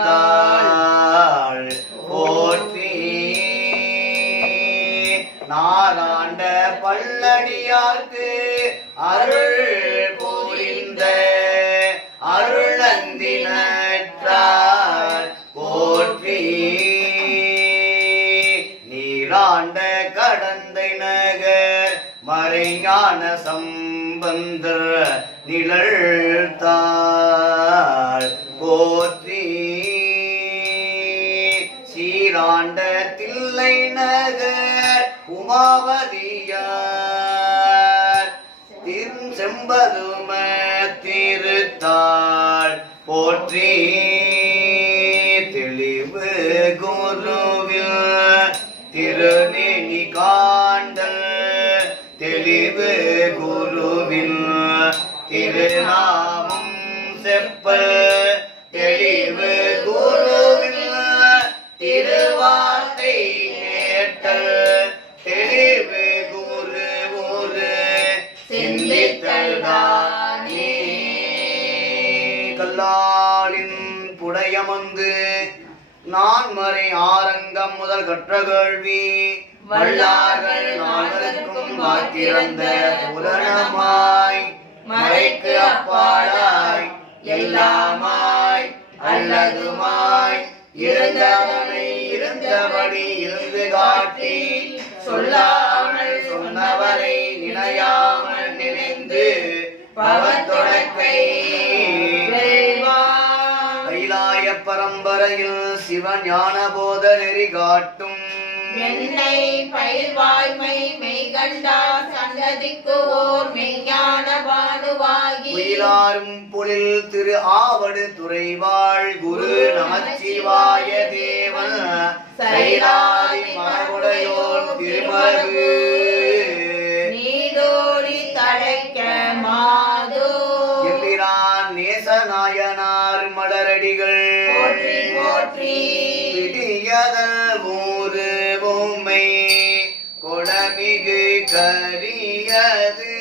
இணைத்தாள் போற்றி நாராண்ட பல்லடியார்க்கு அருள் புரிந்த அருளந்தினார் போற்றி நீராண்ட கடந்தை நகர் மறைஞான சம்பந்தர் நிழல்தாள் போற்றி சீராண்ட தில்லை நகர் உமாவதியார் செம்பதும திருத்தாள் போற்றி தெளிவு குருவில் திருநெனி காண்டல் தெளிவு குருவில் திருநாமம் செப்பல் தெளிவு குருவில் திருவார்த்தை கேட்டல் தெளிவு குரு ஒரு சிந்தித்தல் தானே கல்லாலின் புடையமந்து நான்மறை ஆரங்கம் முதல் கற்ற கேள்வி வல்லார்கள் நால்வருக்கும் வாக்கிறந்த புரணமாய் மறைக்கு அப்பாலாய் எல்லாமாய் அல்லதுமாய் இருந்தவனை இருந்தபடி இருந்து காட்டி சொல்லாமல் சொன்னவரை நினையாமல் நினைந்து பவத்தொடக்கை கைலாய பரம்பரையில் சிவஞான போத நெறி காட்டும் என்னை பயிர்வாய்மை மெய்கண்டார் சந்ததிக்கு ஓர் மெய்ஞான பானுவாகி உயிலாரும் பொழில் திரு ஆவடு துறைவாள் குரு நமச்சிவாய தேவன் சைலாதி மரபுடையோர் திருமரபு நீடோடி தடைக்க மாதோ எம்பிரான் நேசநாயனார் மலரடிகள் போற்றி போற்றி பிடியதல் ஊரு பொம்மை கொடமிகு கரியது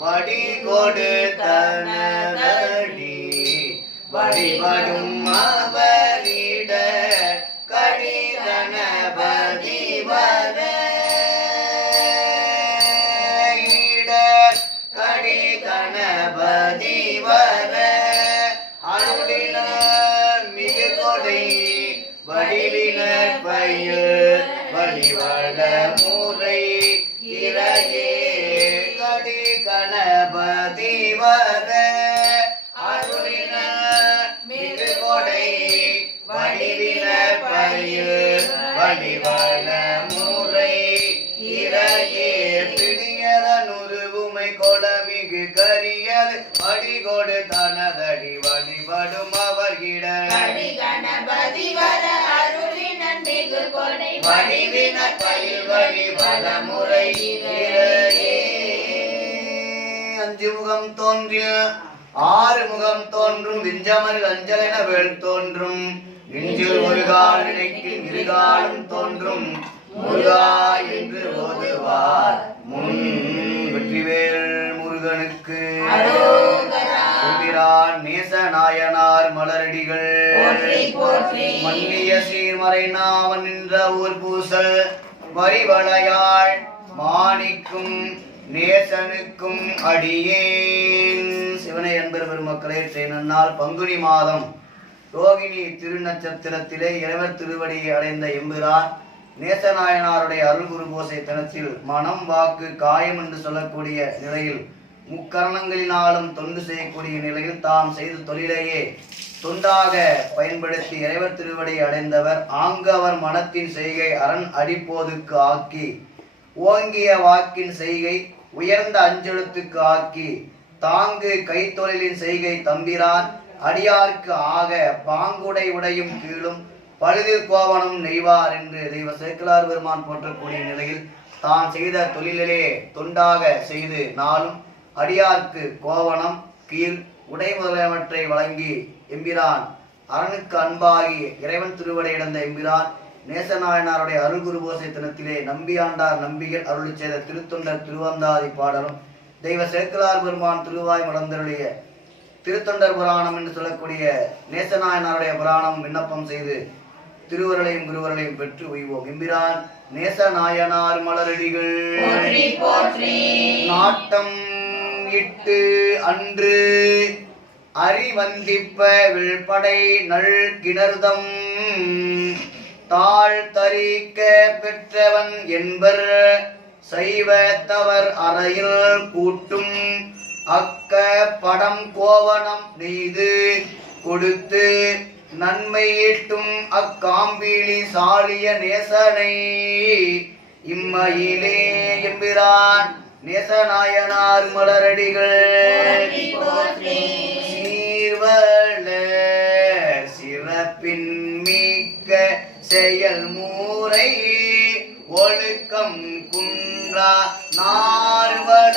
வடி கொடு தனதடி வழிபடும் அவரிட கடிதனபதி வர கடிதனபதி வர அருளின மிகு கொடை வடிவினர் பயிர் வழிவள முறை இறையே கடி கணபதி வர அருளின மிகு கொடை வடிவினர் பயிர் வழிவள முறை இறையே பிடியதனுருவுமை கொடமிகு கரியது வடிகொடு தனதடி வழிபடும் அவர்கிட கணபதி வர அருளினன் மிகு கொடை வடிவினர் பயில் வழிவள முறை இறையே அஞ்சு முகம் தோன்றிய ஆறு முகம் தோன்றும் விஞ்சமர் அஞ்சலென வேள் தோன்றும் நெஞ்சில் முருகால் நினைக்கும் இருகாலும் தோன்றும் முருகா என்று ஓதுவார் முன் வெற்றிவேல் முருகனுக்கு நேச நாயனார் மலரடிகள் மன்னிய சீர்மறை நாவன் நின்ற ஊர் பூசல் வரிவளையாள் மாணிக்கும் நேசனுக்கும் அடியேன் சிவனை என்பர் பெருமக்களே நன்னால் பங்குனி மாதம் ரோகிணி திருநட்சத்திரத்திலே இறைவர் திருவடியை அடைந்த எம்பிரான் நேசநாயனாருடைய அருள் குரு பூசை தினத்தில் மனம் வாக்கு காயம் என்று சொல்லக்கூடிய நிலையில் முக்கரணங்களினாலும் தொண்டு செய்யக்கூடிய நிலையில் தாம் செய்த தொழிலையே தொண்டாக பயன்படுத்தி இறைவர் திருவடியை அடைந்தவர் ஆங்கவர் மனத்தின் செய்கை அரண் அடிப்போதுக்கு ஆக்கி ஓங்கிய வாக்கின் செய்கை உயர்ந்த அஞ்செழுத்துக்கு ஆக்கி தாங்கு கைத்தொழிலின் செய்கை தம்பிரான் அடியார்க்கு ஆக பாங்குடை உடையும் கீழும் பழுதில் கோவனும் நெய்வார் என்று தெய்வ சேக்கிழார் பெருமான் போற்றக்கூடிய நிலையில் தான் செய்த தொழிலிலே தொண்டாக செய்து நாளும் அடியார்க்கு கோவணம் கீழ் உடை முதலியவற்றை வழங்கி எம்பிரான் அரணுக்கு அன்பாகி இறைவன் திருவடை இழந்த எம்பிரான் நேசநாயனாருடைய அருள் குரு பூசை தினத்திலே நம்பியாண்டார் நம்பிகள் அருளி செய்த திருத்தொண்டர் திருவந்தாதி பாடலும் தெய்வ சேக்கிழார் பெருமான் திருவாய் மலர்ந்தருடைய திருத்தொண்டர் புராணம் என்று சொல்லக்கூடிய நேசநாயனாருடைய புராணம் விண்ணப்பம் செய்து திருவருளையும் குருவருளையும் பெற்று உய்வோம். எம்பிரான் நேசநாயனார் மலரடிகள் நாட்டம் இட்டு அன்று அறிவந்திப்ப விழ்படை நல் கிணர்தம் தாழ் தரிக்க பெற்றவன் என்பர் சைவத்தவர் அறையில் கூட்டும் அக்க படம் கோவணம் நெய்து கொடுத்து நன்மை ஈட்டும் அக்காம்பிலி சாலிய நேசனை இம்மையிலே எம்பிரான் நேசநாயனார் மலரடிகள் சீர்வள சிறப்பின் மிக்க செயல் மூரை ஒழுக்கம் குன்றா நார்வள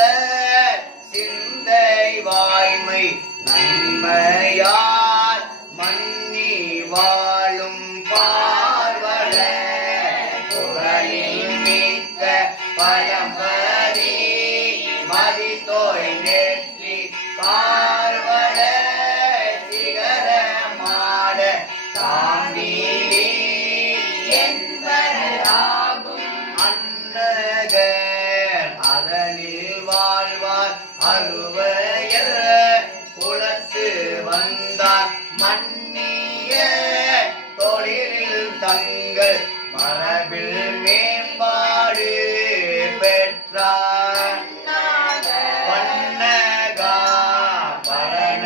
சிந்தை வாய்மை நன்மையார் மன்னி வாழும் பார்வள புகழில் மிக்க பழம்பதி மதித்தோய் நெற்றி பார்வள சிகர மாட தாண்டிலி என்பராகும் அன்னகர் அதனில் வாழ்வார் அருவையர் குலத்து வந்தார் மன்னிய தொழிலில் தங்கள் மரபில் மேம்பாடு பெற்றார் பன்னகா பரண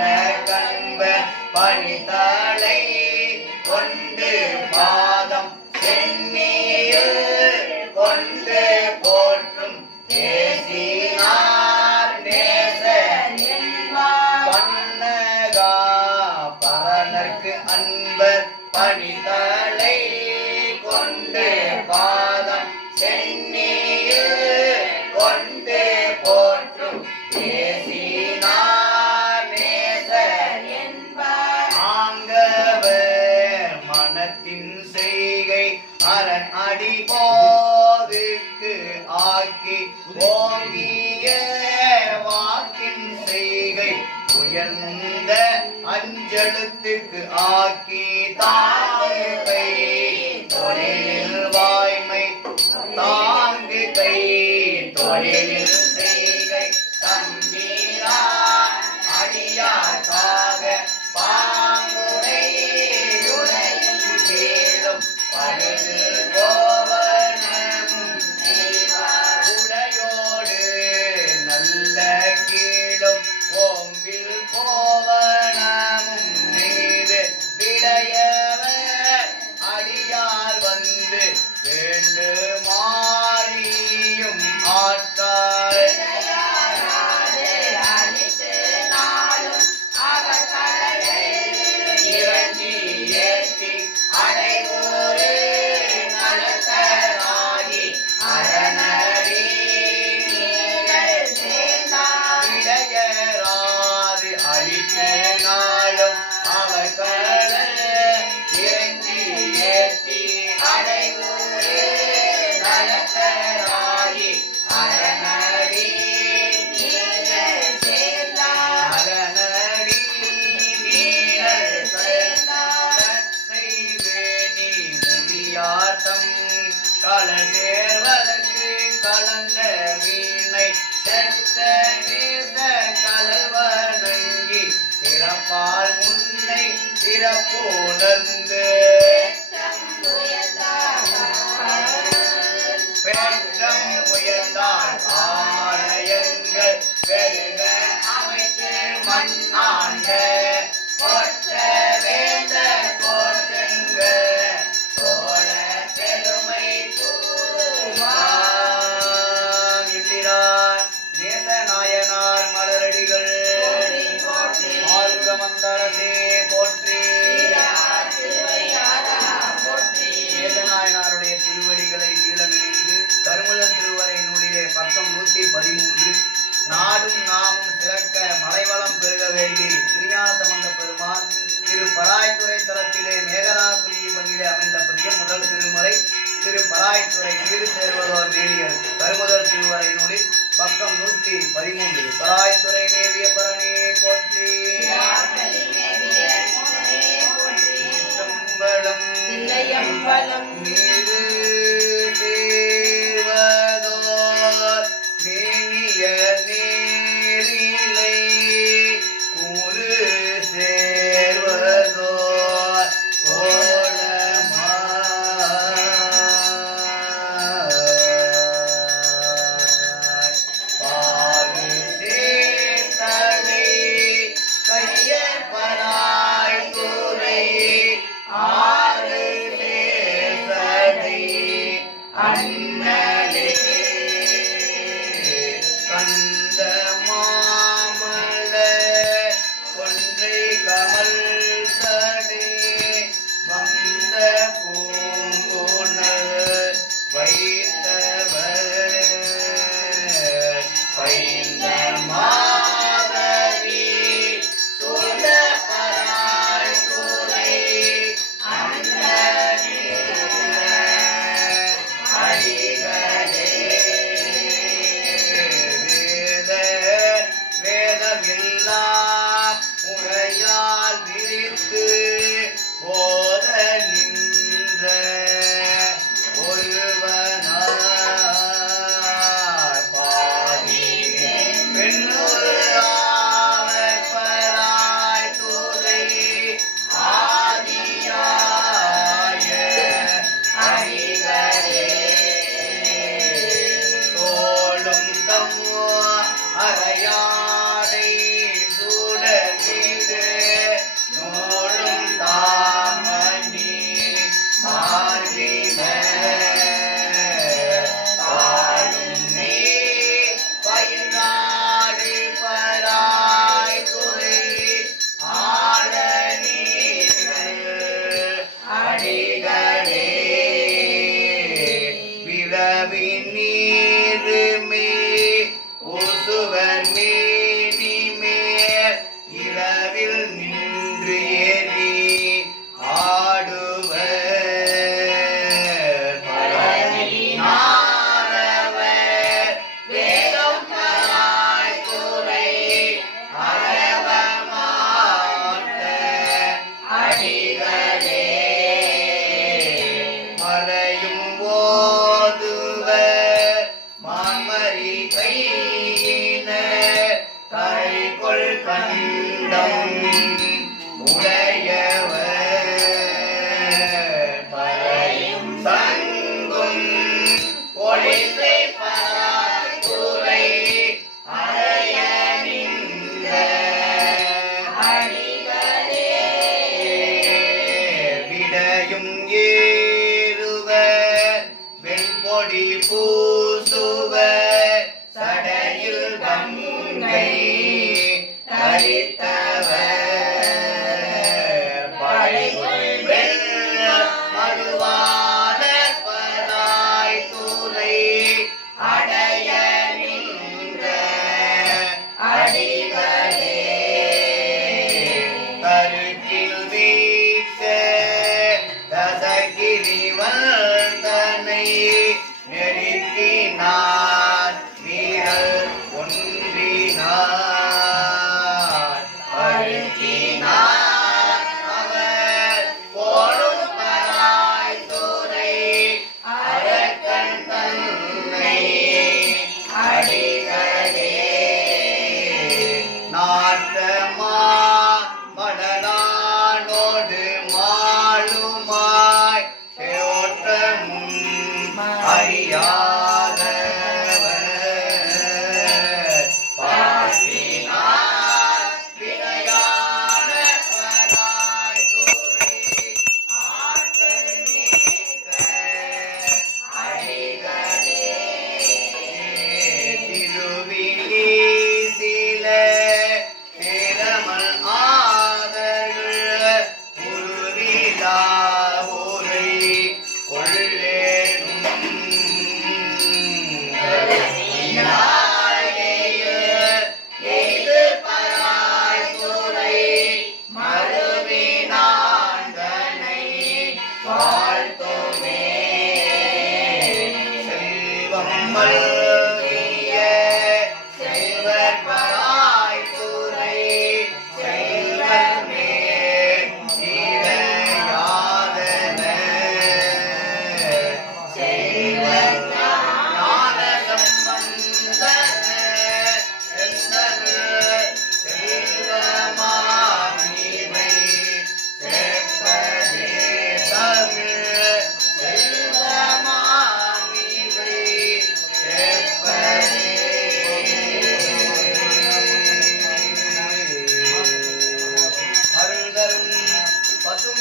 கண்ப பணிதலை கொண்டு பாதம் சென்னியில் கொண்டு போற்றும் தேசினார் நேசன் பன்னகா பரணர்க்கு அன்பர் பணிதலை கொண்டு பாதம் சென்னியில் கொண்டு போற்றும் தேசினார் நேசன் ஆங்கவர் மனத்தின் செய்கை அரண் அடி போதுக்கு ஆக்கி ஓங்கிய வாக்கின் செய்கை உயர்ந்த அஞ்செழுத்துக்கு ஆக்கி தாங்கு கை தொழிலில் வாய்மை தாங்கு கை தொழிலில் செய்கை தம்பீரா அடியாக்காக பாங்குரை உரையும் கேளும் பழுது கோவணம் உடையோடு நல்ல கீழும் ஓம்பில் கோவணமும் நீது விடையவர் அடியார் வந்து வேண்டு மாறியும் ஆற்றார் இறங்கி ஏற்றி அடைவூரு நடத்தராகி அரணடி இடையராது அழித்து நாளும் அவர்கள் இறங்கி ஏற்றி அடைவூரு நடத்தராகி அரணடி அரணடி நீரல் சேர்ந்தத்தை வேணி முடியாட்டம் கள சேர்வதற்கு கலந்த வீணை செத்த நேச கலவணங்கி சிறப்பால் முன்னை சிறப்புணர்ந்து பெற்றம் உயர்ந்தால் ஆலயங்கள் பெருக அமைத்து மண் ஆண்ட போற்ற வேந்த போற்றுங்க சோழ பெருமை கூறுவான் என்கிறார் நேசநாயனார் மலரடிகள் ஆறுகமந்தரசே போற்றி. நேசநாயனாருடைய திருவடிகளை நீள நினைந்து கருமுதல் திருவரை நூலிலே பக்கம் 113 நாடும் நாமும் சிறக்க மலைவளம் பெருக வேண்டி திருஞான சம்பந்த பெருமான் திரு பராய்த்துறை தலத்திலே மேகலாபுரி பள்ளியிலே அமைந்த பதியம் முதல் திருமுறை திரு பராய்த்துறை வீடு சேர்வதோர் மேலியர் கருமுதல் திருவரை நூலில் பக்கம் 113. பராய்த்துறை மேவிய பரணி போற்றி. சிற்றம்பலம் தில்லையம்பலம் நீரு தேவதோர் மேனிய நேரிலை கூறு சேர்வதோர் கோலமாய் பாவி சேர்த்தலை கைய பர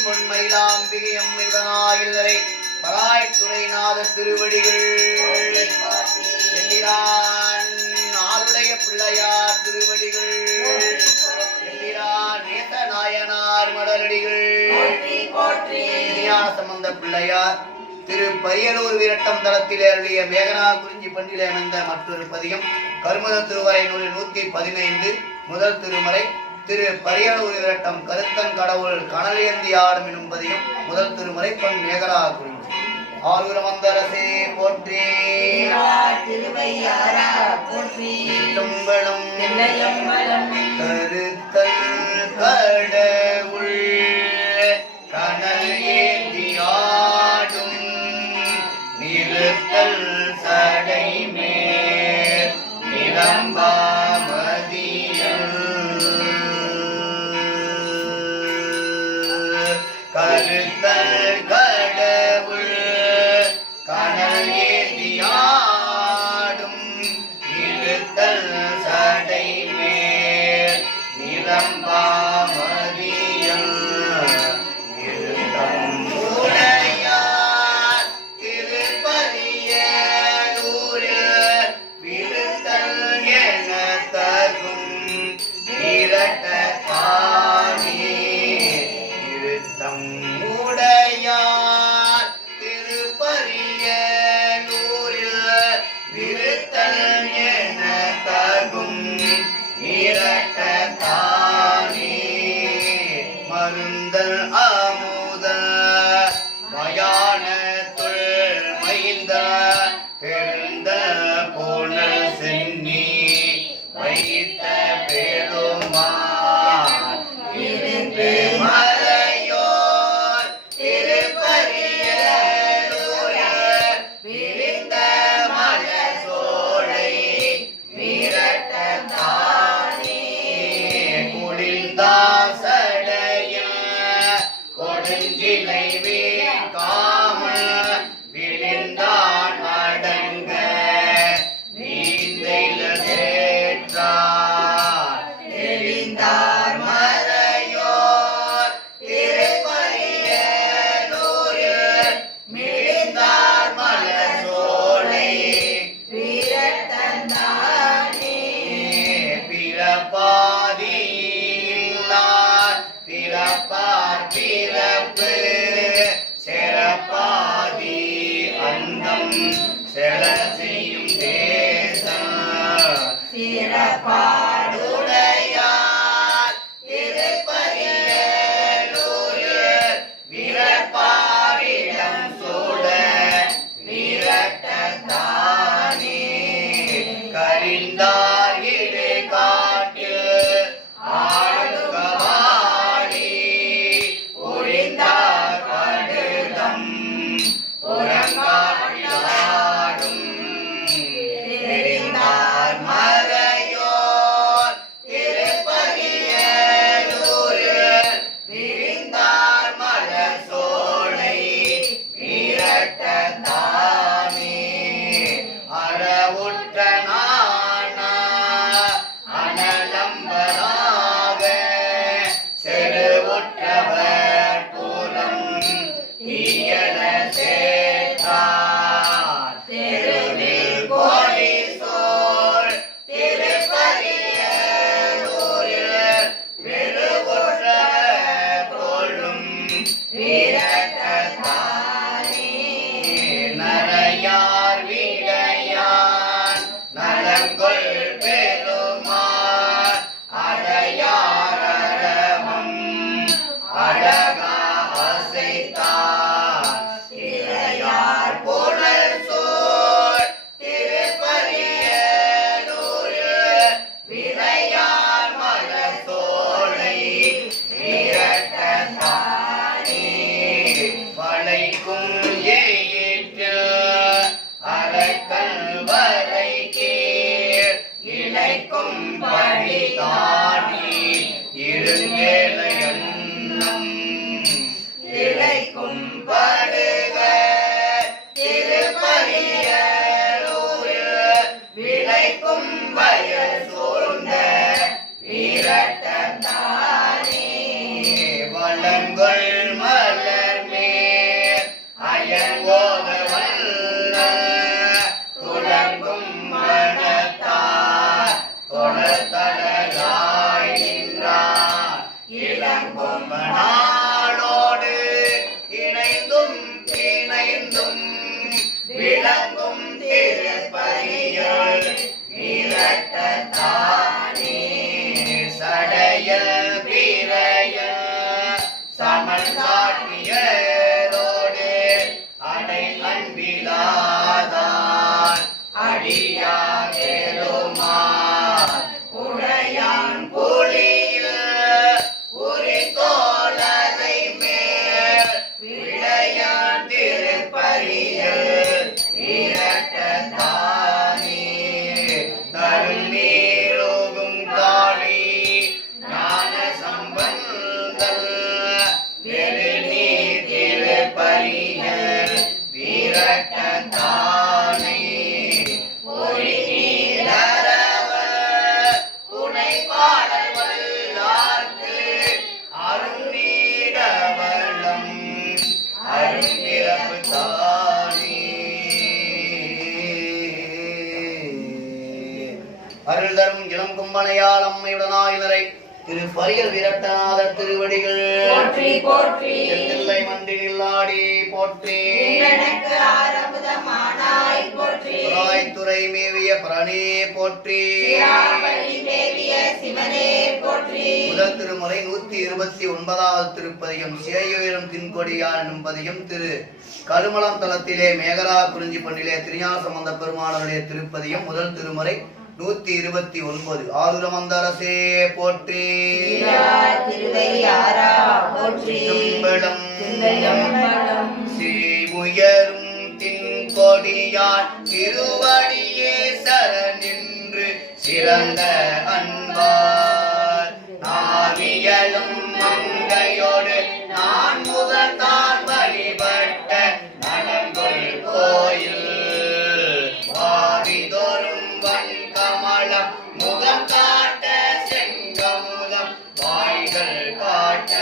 பொன்மயிலாம்பிகை அம்மைவனாயில்லரை பராய்த்துறைநாத திருவடிகள் என்கிறான் ஆளுடைய பிள்ளையார் திருவடிகள் என்கிறான் நேசநாயனார் மலரடிகள் சம்பந்த பிள்ளையார் திரு பரியலூர் வீரட்டம் தளத்தில் அருளிய மேகனா குறிஞ்சி பண்டிலே அமைந்த மற்றொரு பதிகம் கருமத திருவரை நூலில் 115 முதல் திருமறை திரு பரியலூர் வீரட்டம் கருத்தன் கடவுள் கனலேந்தி ஆடும் எனும் பதிகம் முதல் திருமறை பண் மேகனா குறிஞ்சி ஆறுரமந்தரசே போற்றி திருவையாரா போற்றி தும்பளும் தில்லையம்பலம் கருத்தன் கடவுள் கனல் ஏந்தியாடும் நிறுத்தல் சடை மேல் நிலம்பாமதியம் கருத்தல் கடவுள் கனல் ஏந்தியாடும் நிறுத்தல் சடை மேல் நிலம்பாமதியம் மருந்தல் அமுத மயானத்துள் மைந்த பெருந்த போன சென்னி வைத்த பெருமான் இருந்து மறையோர் திருப்பரியலூர் விரிந்த மலசோலை விரட்டத்தானே குளிர்ந்தாசடைய கொடுஞ்சிலை வீழ்காமல் விழுந்தான் அடங்க நீந்தைல சேற்றார் தெளிந்தார் மறையோர் திருப்பரியலூர் மிழிந்தார் மலசோலை வீரத்தந்தானே பிறப்பாதியில்லார் பிறப்பார் பிறப்பு செறப்பாதி அந்தம் செல செய்யும் தேசம் சிறப்பாடுடையார் திருப்பரியலூர் வீரப்பாரிடம் சூழ வீரட்டத்தானே கரிந்தார் இடு காட்டில் ஆடுகவாடி ஒழிந்தார் படுதம் புறங்காட்டிலாடும் தெரிந்தார் மறையோர் திருப்பரியலூர் விரிந்தார் மலசோலை வீரட்டத்தானே அறவுற்ற நானா அனலம்பராக செருவுற்றவர் புறம் தீயன சேத்தார் தெருவில் கோடி சோழ் திருப்பரியலூர் வெறுவுற்ற கொள்ளும் வீரட்டத்தானே நரையார் விடையான் நலங்கொள் பெருமான் அடையார் அரவம் அழகா அசைத்தார் இளையார் புனல் சோழ் திருப்பரியலூர் விளையார் மலசோலை வீரட்டத்தானே வளைக்கும் ஏற்று அரக்கல் வரை கீழ் இழைக்கும் பழி தாண்டி இருங்கேலையன்னம் இழைக்கும் படுக திருப்பரியலூர் விளைக்கும் வயல் சூழ்ந்த வீரட்டத்தானே வளங்கள் அருள் தரும் இளம் கும்பனையால் அம்மையுடனாயினரை திரு பரியல் விரட்டநாதர் திருவடிகள் போற்றி போற்றி எல்லை மன்றில் ஆடி போற்றி எனக்கு ஆரம்பமானாய் போற்றி துறை மேவிய பிரணே போற்றி சிராபள்ளி மேவிய சிவனே போற்றி முதல் திருமுறை 129வது திருப்பதிகம் சேயுயரும் தின்கொடியான் என்னும் பதிகம் திரு கருமலம் தலத்திலே மேகலா குறிஞ்சி பண்ணிலே திருஞான சம்பந்த பெருமானவருடைய திருப்பதிகம் முதல் திருமுறை 129 ஆதுரமந்தரசே போற்றி திருவையாரா போற்றி சீமுயரும் தின்கொடியான் திருவடியே சரணின்று சிறந்த அன்பார் நாவியலும் மங்கையோடு நான் முகத்தான் வழிபட்ட நலங்கொள் கோயில் வாரிதோறும் வன்கமலம் முகம் காட்ட செங்கமுதம் வாய்கள் காட்ட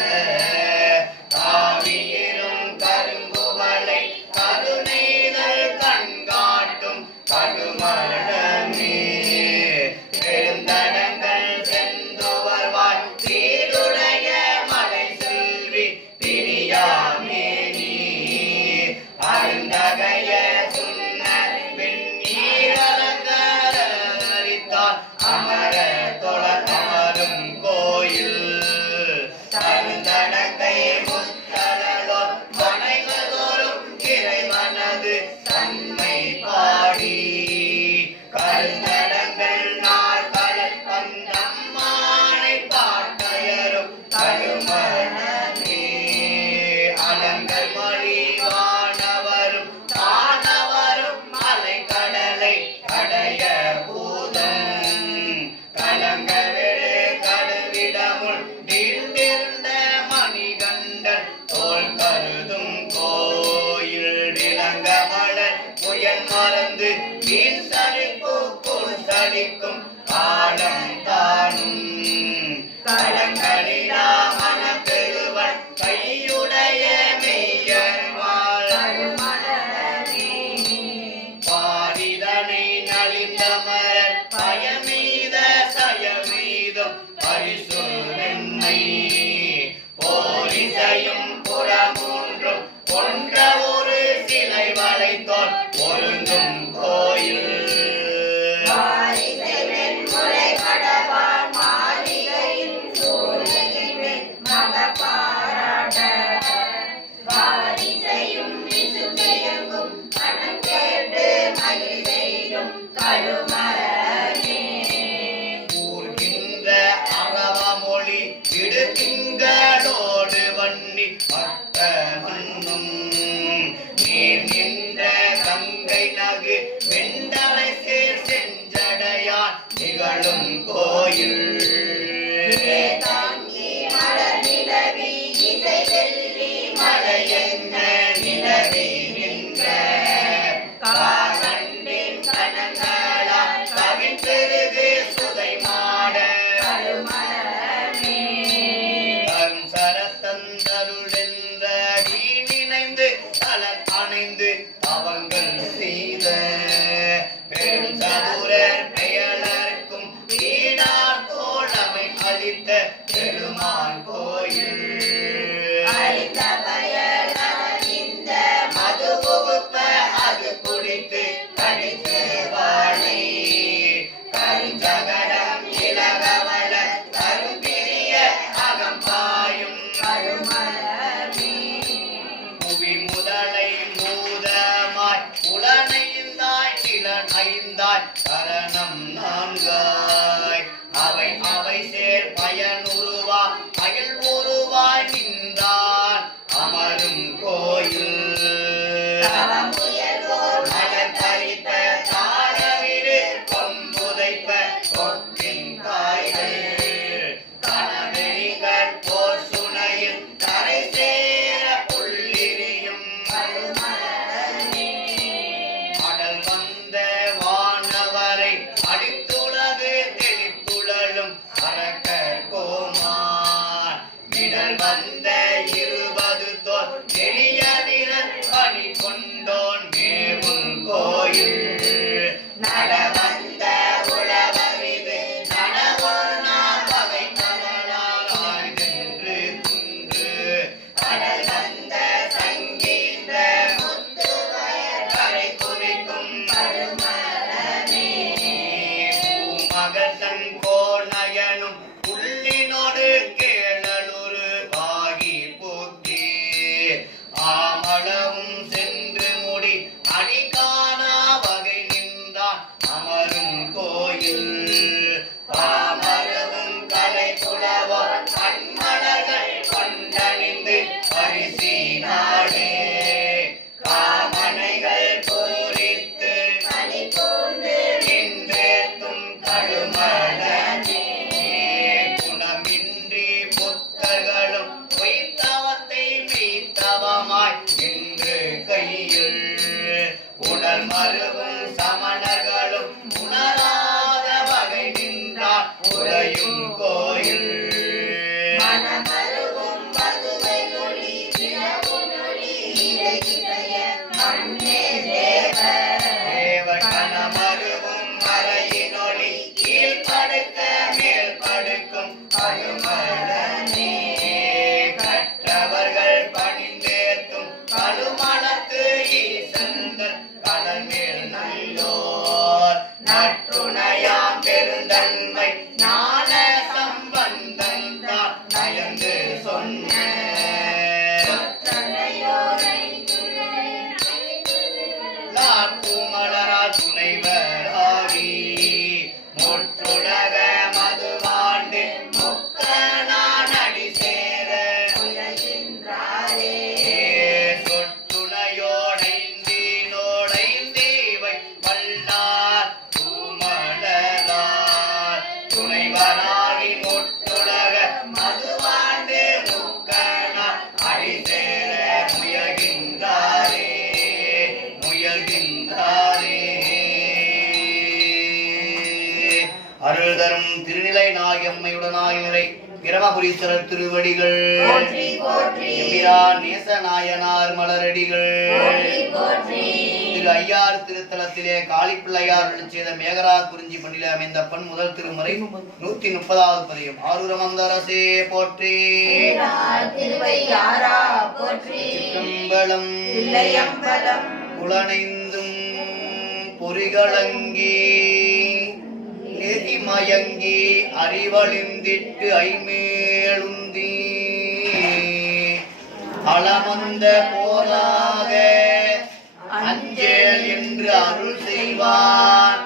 தாவியிரும் கருங்குவளை கருணைதல் கண்காட்டும் கடுமலமே பெருந்தடங்கள் செந்துவர்வாய் சீருடைய மலை செல்வி பிரியாமேனி அருந்தகைய சுண்ண வெண்ணீரலங்கரித்தால் அமர தொழ அமரும் கோயில் தருந்தடக்கை முத்தலோ மனைகளோரும் இறைவனது தன்மை பாடி கருந்தடங்கள் நாள் கடல் பந்தம்மானை பாட்டையரும் கருமணமே அலங்கள் மொழிவானவரும் தானவரும் மலை கடலை அடைய பூதம் கலங்கவிடு கடுவிடமுள் நீண்டிருந்த மணிகண்டன் தோல் கருதும் கோயில் விளங்கமலர் புயல் மறந்து வீண் சலிப்பு புல் சலிக்கும் காலம் தானும் கலங்களிலா மனப்பெருவன் கையுடைய மெய்யர் பாரிதனை நலிந்த மலர் பயமீத சயமீதும் பரிசுரென்னை போரிசையும் புறமூன்றும் ஒன்ற ஒரு சிலை வளைத்தோன் பொருந்தும் கோயில் வாரிசை உடல் மருவும் சமணர்களும் உணராத வகை நின்றார் உறையும் கோயில் மனமருவும் பதுவை ஒளி பிளவும் ஒளி இறையிடைய மண்ணே தேவர் கணமருவும் மறையினொளி கீழ்படுக்க மேல் படுக்கும் பழுமலனே கற்றவர்கள் பணிந்தேத்தும் கழுமலத்து ஈசந்தர் கடல் மேல் நல்லோர் நற்றுணையாம் பெருந்தன்மை ஞான சம்பந்தன் தான் நயந்து சொன்ன பூமலரால் துணைவராகி முற்றுலக மதுவாண்டு முக்கனான் அடி சேர சொற்றுணையோடைந்தீனோடைந்தீவை வல்லார் பூமலரால் துணைவராகி முற்றுலக மதுவாண்டு முக்கனான் அடி சேர முயல்கின்றாரே அருள் தரும் திருநிலை நாயம்மையுடனாயுரை பிரமபுரீஸ்வரர் திருவடிகள் எம்பிரான் நேசநாயனார் மலரடிகள் திரு ஐயாறு திருத்தலத்திலே காளிப்பிள்ளையார் செய்த மேகரா குறிஞ்சி பண்ணில அமைந்த பண் முதல் திருமுறை 130வது பதியம் ஆரூரமந்தரசே போற்றி சிற்றம்பலம் புலனைந்தும் பொறிகளங்கி நெறிமயங்கி அறிவழிந்திட்டு ஐமேலுந்தி அளமந்த போலாக அஞ்சேல் என்று அருள் செய்வான்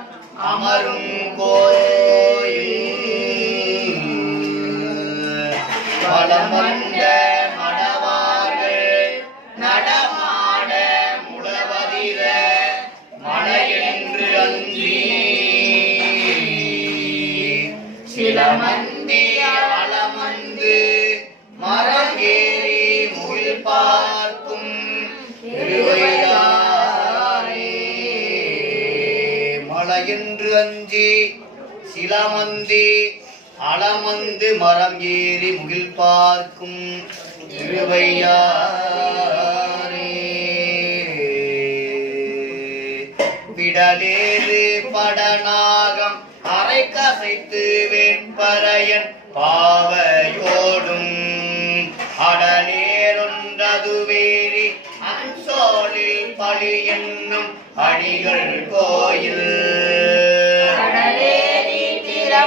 அமரும் கோயில் பலமந்த மடவார்கள் நடமாட முழவதிர மழையென்று அஞ்சி சிலமந்தி அலமந்து மரம் ஏறி முகில் பார்க்கும் திருவையாரே மலையென்று அஞ்சி சிலமந்தி அலமந்து மரம் ஏறி முகில் பார்க்கும் திருவையாரே விடலேறு படநாகம் அரை கசைத்து வேட்பறையன் பாவையோடும் அடலேரொன்றதுவேரி அன்சோலில் பழி என்னும் அடிகள் கோயில்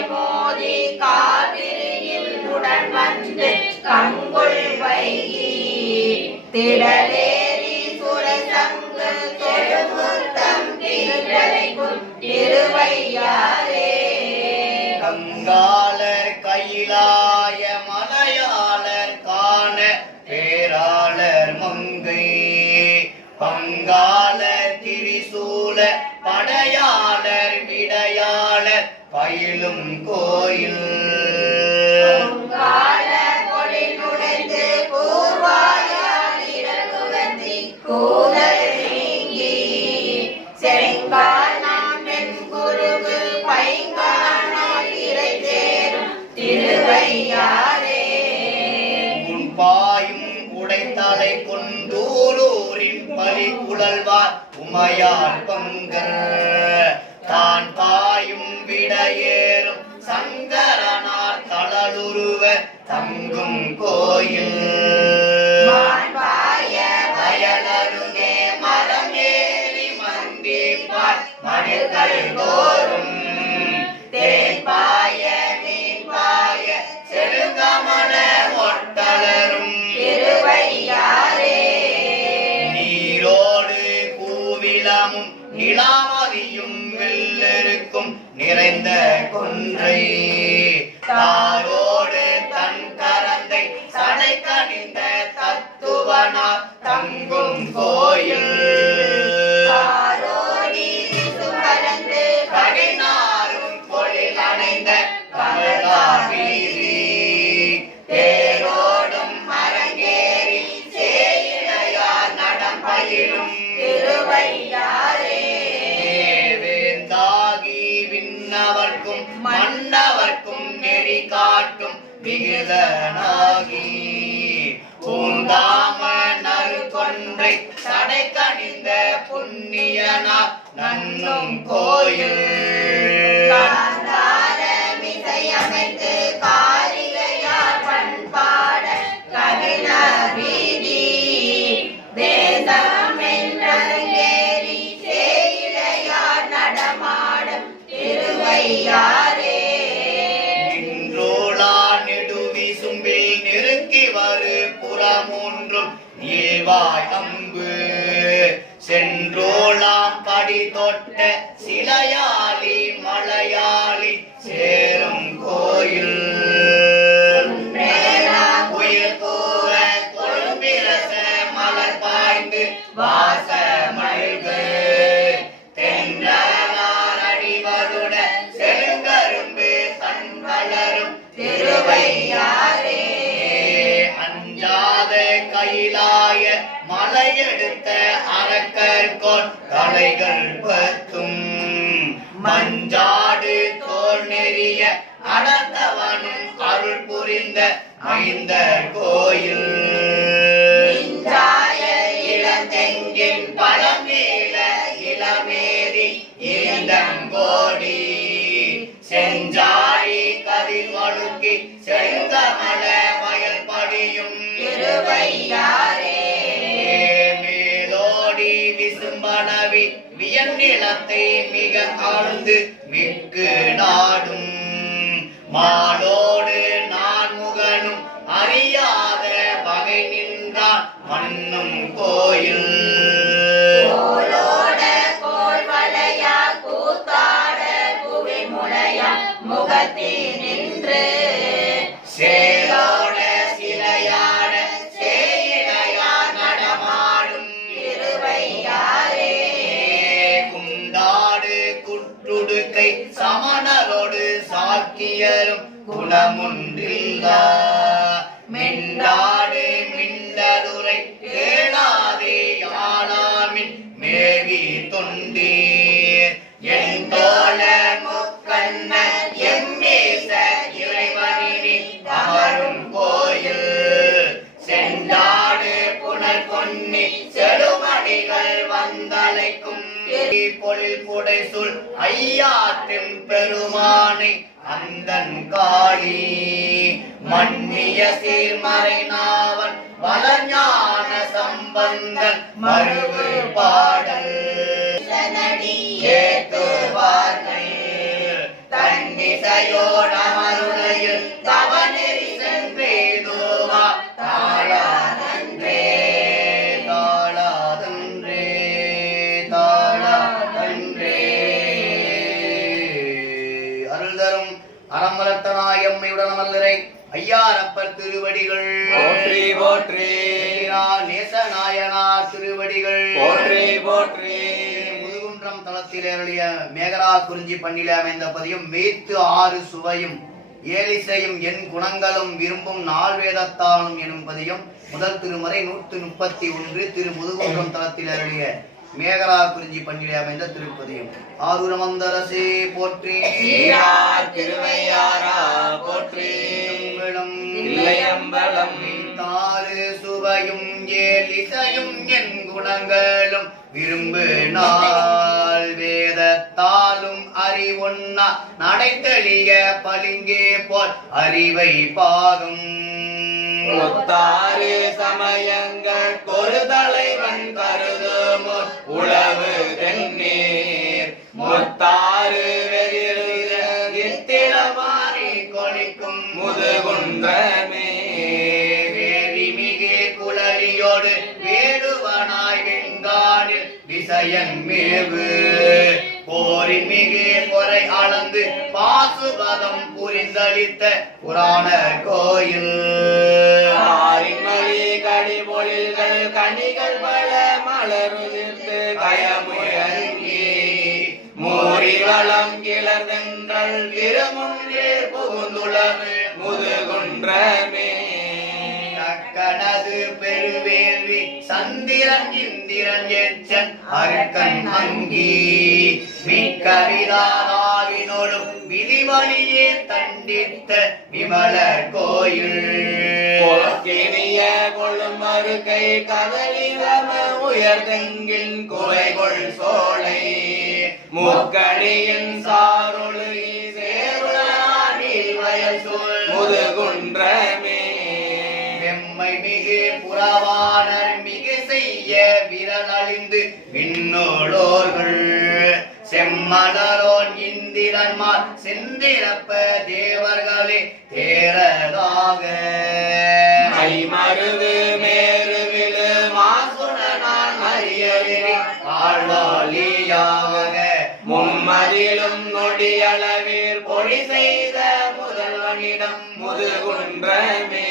மோதி காவிரியில் உடன் வந்து கங்குள் வைகி திடலேரி சுரசங்கு தொழுமுத்தம் திருவரைக்கும் திருவையாரே கங்காளர் கையிலாய மலையாளர் காண பேராளர் மங்கை பங்காளர் திரிசூல படையாளர் விடையாளர் பயிலும் கோயில் நுழைந்து பூர்வாயால் இறங்குவந்தி கூதல் நீங்கி செங்கால் நாம் பெண் குருகு பைங்கானால் இறை தேரும் திருவையாரே உன் பாயும் உடைத்தலை கொண்டூரூரின் பலி குழல்வார் உமையால் பங்கர் தான் பாயும் விடையேறும் சங்கரனார் தளலுருவ தங்கும் கோயில் வயலருகே மரம் ஏறி மந்திப்பார் மனிதர்கள் தோறும் தேன் பாய நீர் பாய செழுகமல ஒட்டலரும் திருவையாரே நீரோடு கூவிலமும் நிலாமதியும் வெள்ளெருக்கும் நிறைந்த கொன்றை தாரோடு தன் கரந்தை சடை கணிந்த தத்துவனார் தங்கும் கோயில் சுமரந்து கடினாரும் பொழில் அணைந்த கமலாவீதி தேரோடும் அரங்கேறி சேயிழையார் நடம் பயிலும் திருவையாரே வேலனாகி பூந்தாம நறுகொன்றை சடை கணிந்த புண்ணியனா நன்னும் கோயில் மிசையமைத்து காரிகையார் பண்பாட கவின வீதி தேசம் என்றேறி சேயிலையார் நடமாடும் திருவையாரே நின்றோளா நெடுவி சும்பில் நெருக்கி வரு புறமூன்றும் நீள்வாய் அம்பு சென்றோளாம் படி தொட்ட சிலையாளி மலையாளி சேரும் கோயில் உயிர் போவ கொழும்பிரச மலர் பாய்ந்து வாச மல்கு தென்றலார் அடிவருட செழுங்கரும்பு தன் வளரும் திருவையாரே அஞ்சாத கைலாய மலையெடுத்த அரக்கர்கோன் தலைகள் பத்தும் மஞ்சாடு தோல் நெறிய அடர்ந்தவனும் அருள் புரிந்த ஐந்த கோயில் இளந்தெங்கின் பழமீள இளமேதி இருந்தங்கோடி செஞ்சாழி கதிர் மழுக்கி செழுந்தமல வயல் படியும் திருவையாரே மேலோடி விசும்பனவி வியநிலத்தை மிக ஆழ்ந்து மிக்கு நாடும் மாலோடு நான் முகனும் அறியாத வகை நின்றான் மண்ணும் கோயில் கோலோட கோல் வளையா கூத்தாட குவி முளையா முகத்தில் நின்று சேலோட சிலையாட சேயிலையா நடமாடும் திருவையாரே குண்டாடு குற்றுடுக்கை சமணரோடு சாக்கியரும் குணமுன்றில்லா மிண்டாடு மிண்டருரை கேளாதே யானாமின் மேவி தொண்டீர் என் தோழ முக்கண்ண எம்மேச இறைவனினி அமரும் கோயில் செண்டாடு புனல் பொன்னி செடுமணிகள் வந்தலைக்கும் பொழில் புடைசுள் ஐயாற்றும் பெருமானை அந்தன் காளி மன்னிய சீர்மறை நாவன் வளஞான சம்பந்தன் மறுவு பாடல் ஏத்துவார்கள் தன்னிசையோட மருளையில் தவநெறி சென்றேதுவா தாழாதன்றே தாழாதன்றே தாழாதன்றே அருள் தரும் அறமலர்த்தனாய் எம்மையுடன் மல்லரை ஐயாரப்பர் திருவடிகள் போற்றி போற்றி நேசநாயனார் திருவடிகள் போற்றி போற்றி முதுகுன்றம் தளத்தில் அருளிய மேகரா குறிஞ்சி பண்ணில அமைந்த பதியும் மேய்த்து ஆறு சுவையும் ஏலிசையும் என் குணங்களும் விரும்பும் நாள் வேதத்தாலும் எனும் பதியும் முதல் திருமறை 131 திரு முதுகுன்றம் தளத்தில் அருளிய மேகரா குறிஞ்சி பண்ணிலே அமைந்த திருப்பதியும் ஆரூரமந்தரசே போற்றி திருவையாரா போற்றி இல்லையம்பலம் தாறு சுவையும் ஏலிசையும் என் குணங்களும் விரும்பு நாள் வேதத்தாலும் அறிவொன்னா நடைத்தெளிய பளிங்கே போல் அறிவை பாகம் முத்தாறு சமயங்கள் ஒரு தலைவன் கருதுமோ உளவு தென்னீர் முத்தாறு வெதிரமாறி கொளிக்கும் முதுகுன்றமே வேரிமிகு குளரியோடு வேடுவனாய் வெங்கானில் விசயன் மேவு போரின் மிகு பொறை அளந்து பாசுபதம் புரிந்தளித்த புராண கோயில் மலி கடிபொழில்கள் கனிகள் பல மலருதிர்த்து கயமுயங்கி மூரி வளம் கிளர்ந்தென்றல் திருமுன்றே புகுந்துளவு முதுகுன்றமே தக்கனது பெருவேள்வி சந்திரன் இந்திரன் எச்சன் அருக்கன் அங்கி மீட்கவிதாவினோடும் விதிவழியே தண்டித்த விமல கோயில் போக்கினிய கொள்ளும் மறுக்கை கதலிவம உயர்தெங்கின் குலைகொள் சோலை முக்கணியின் சாரொளி சேருளானில் வயல் சூழ் முதுகுன்றமே வெம்மை மிகு புறவாணர் மிகு செய்ய விரலழிந்து விண்ணோளோர்கள் செம்மலரோன் இந்திரன்மார் செந்திரப்ப தேவர்களே தேரதாக மைமருது மேருவிலு மாசுடனான் அரியலிரி ஆழ்வாளியாக மும்மதிலும் நொடியளவீர் பொழி செய்த முதல்வனிடம் முதுகுன்றமே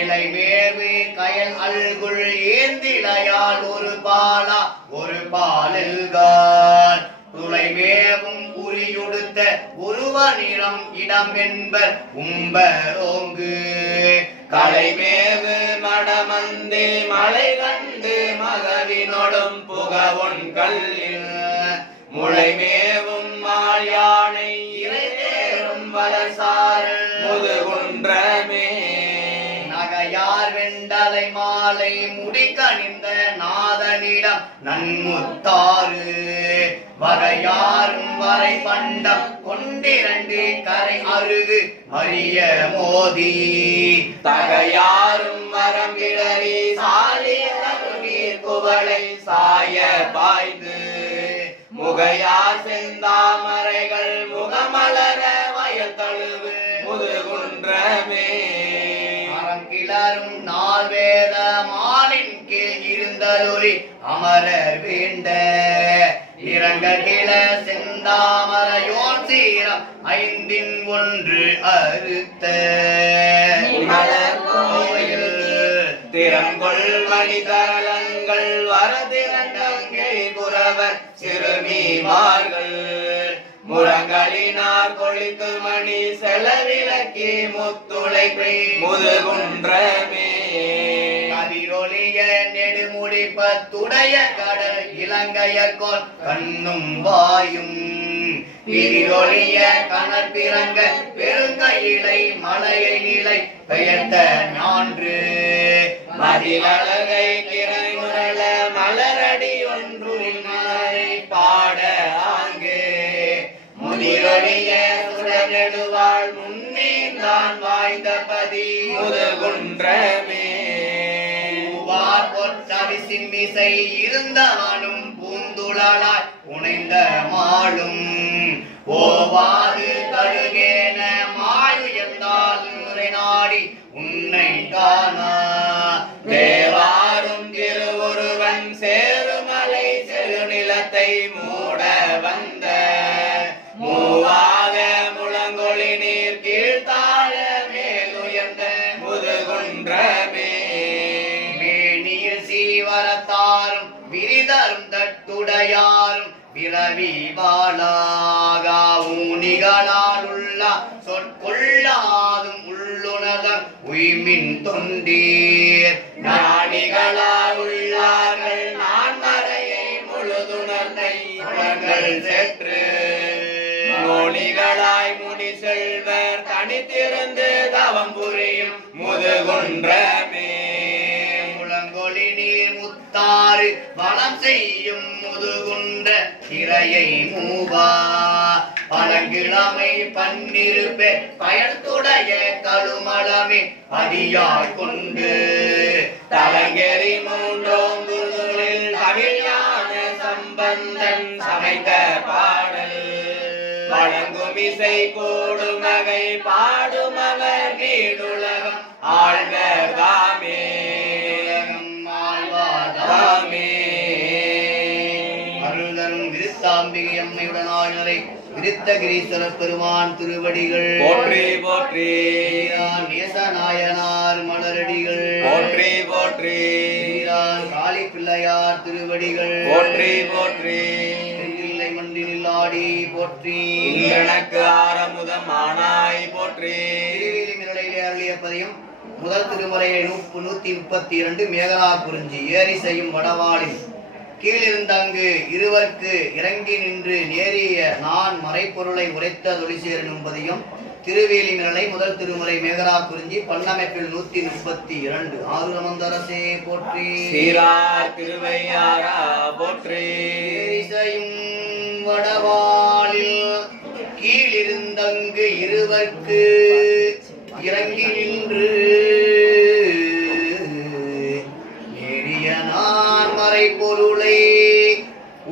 இலை மேவு கயல் அல்குள் ஏந்திளையால் ஒரு பாலா ஒரு பாலில்கான் துளை மேவும் குறியுடுத்த ஒருவனிடம் இடம் என்பர் உம்பரோங்கு கலைமேவு மடமந்தே மலை கண்டு மகவினொடும் புகவொன் கல்லில் முளைமேவும் மால் யானை இறை தேரும் வலசார் முதுகுன்றமே நகையார் வெண்டலை மாலை முடிக்கணிந்த நாதனிடம் நன்முத்தாறு வகையாரும் வரை பண்டம் கொண்டிரண்டு கரை அருகு மரிய மோதி தகையாரும் மரம் கிளறி சாலி தகுநீர் குவளை சாய பாய்ந்து முகையார் செந்தாமரைகள் முகமலர வயல் தழுவு முதுகுன்றமே அறம் கிளரும் நாள் வேத மாலின் கீழ் இருந்தலொலி அமரர் வேண்ட இறங்க கிள செந்தாமரையோன் சீரம் ஐந்தின் ஒன்று அறுத்த நிமலர் கோயில் திறங்கொள் மணி தரலங்கள் வரதிரண்டங்கை குறவர் சிறுமிமார்கள் முழங்களினார் கொழித்து மணி செலவிலக்கி முத்துளை முதுகுன்றமே கதிரொலிய நெடுமுடிப்பத்துடைய கடல் இலங்கையர்கோல் கண்ணும் வாயும் பிரிரொலிய கணல் பிறங்க பெருங்கையிலை மலையை நிலை பெயர்த்த ஞான்று மதிலழகை கிரை முரள மலரடி ஒன்று மலை பாட ஆங்கே முதிரொலிய சுடநெடுவாள் முன்னேந்தான் வாய்ந்த பதி முதுகுன்றமே பொற்றரிசின் மிசை இருந்தவனும் பூந்துளாய் புனைந்த மாளும் ஓவாது கழுகேன மாயுயர்ந்தால் நாடி உன்னை காணா தேவாரும் திருவுருவன் சேருமலை செருநிலத்தை மூட வந்த மூவாக முழங்கொழி நீர் கீழ்த்தாழ மேலுயர்ந்த முதுகுன்றமே மேனியில் சீவரத்தாரும் விரிதரும் தட்டுடையாரும் விரவி வாழாக ஊனிகளால் உள்ள சொற்கொள்ளாதும் உள்ளுணர்தம் உய்மின் தொண்டீர் ஞானிகளால் உள்ளார்கள் நான் மறையை முழுதுணர்ந்தை அவர்கள் செற்று மொழிகளாய் முனி செல்வர் தனித்திருந்து தவம் புரியும் முதுகுன்றமே முழங்கொழி நீர் முத்தாறு வளம் செய்யும் முதுகுன்ற திரையை மூவா பழங்கிழமை பன்னிருப்பே பயத்துடைய கழுமளமே பதியாய் கொண்டு தலங்கெறி மூன்றோங்குளில் தமிழ்ஞான சம்பந்தன் சமைத்த பாடல் வழங்கும் இசை கூடும் வகை பாடும் அவர் நீடுலகம் ஆழ்வர் தாமே தாமே அருள்தரும் விருத்தாம்பிகை அம்மையுடனாய் விருத்த கிரீஸ்வரர் பெருமான் திருவடிகள் போற்றி போற்றி நேசநாயனார் மலரடிகள் போற்றி போற்றி காளி பிள்ளையார் திருவடிகள் போற்றி போற்றி இல்லை மண்டினில் ஆடி போற்றி எனக்கு ஆரமுதம் ஆனாய் போற்றி திருவேலி மிரளையிலே அருளிய பதியம் முதல் திருமுறை 132 மேகலா குறிஞ்சி ஏரி செய்யும் வடவாளில் கீழிருந்தங்கு இருவர்க்கு இறங்கி நின்று நேரிய நான் மறைப்பொருளை உரைத்த தொழிசேர் என்பதையும் திருவேலிமிரலை முதல் திருமுறை மேகலா குறிஞ்சி பண்ணமைப்பில் 132 ஆறுமந்தரசே போற்றி சீரார் திருவையாரா போற்றி செய்யும் வடவாளில் கீழிருந்தங்கு இருவர்க்கு இறங்கி நின்று நெறிய நான் மறைப்பொருளை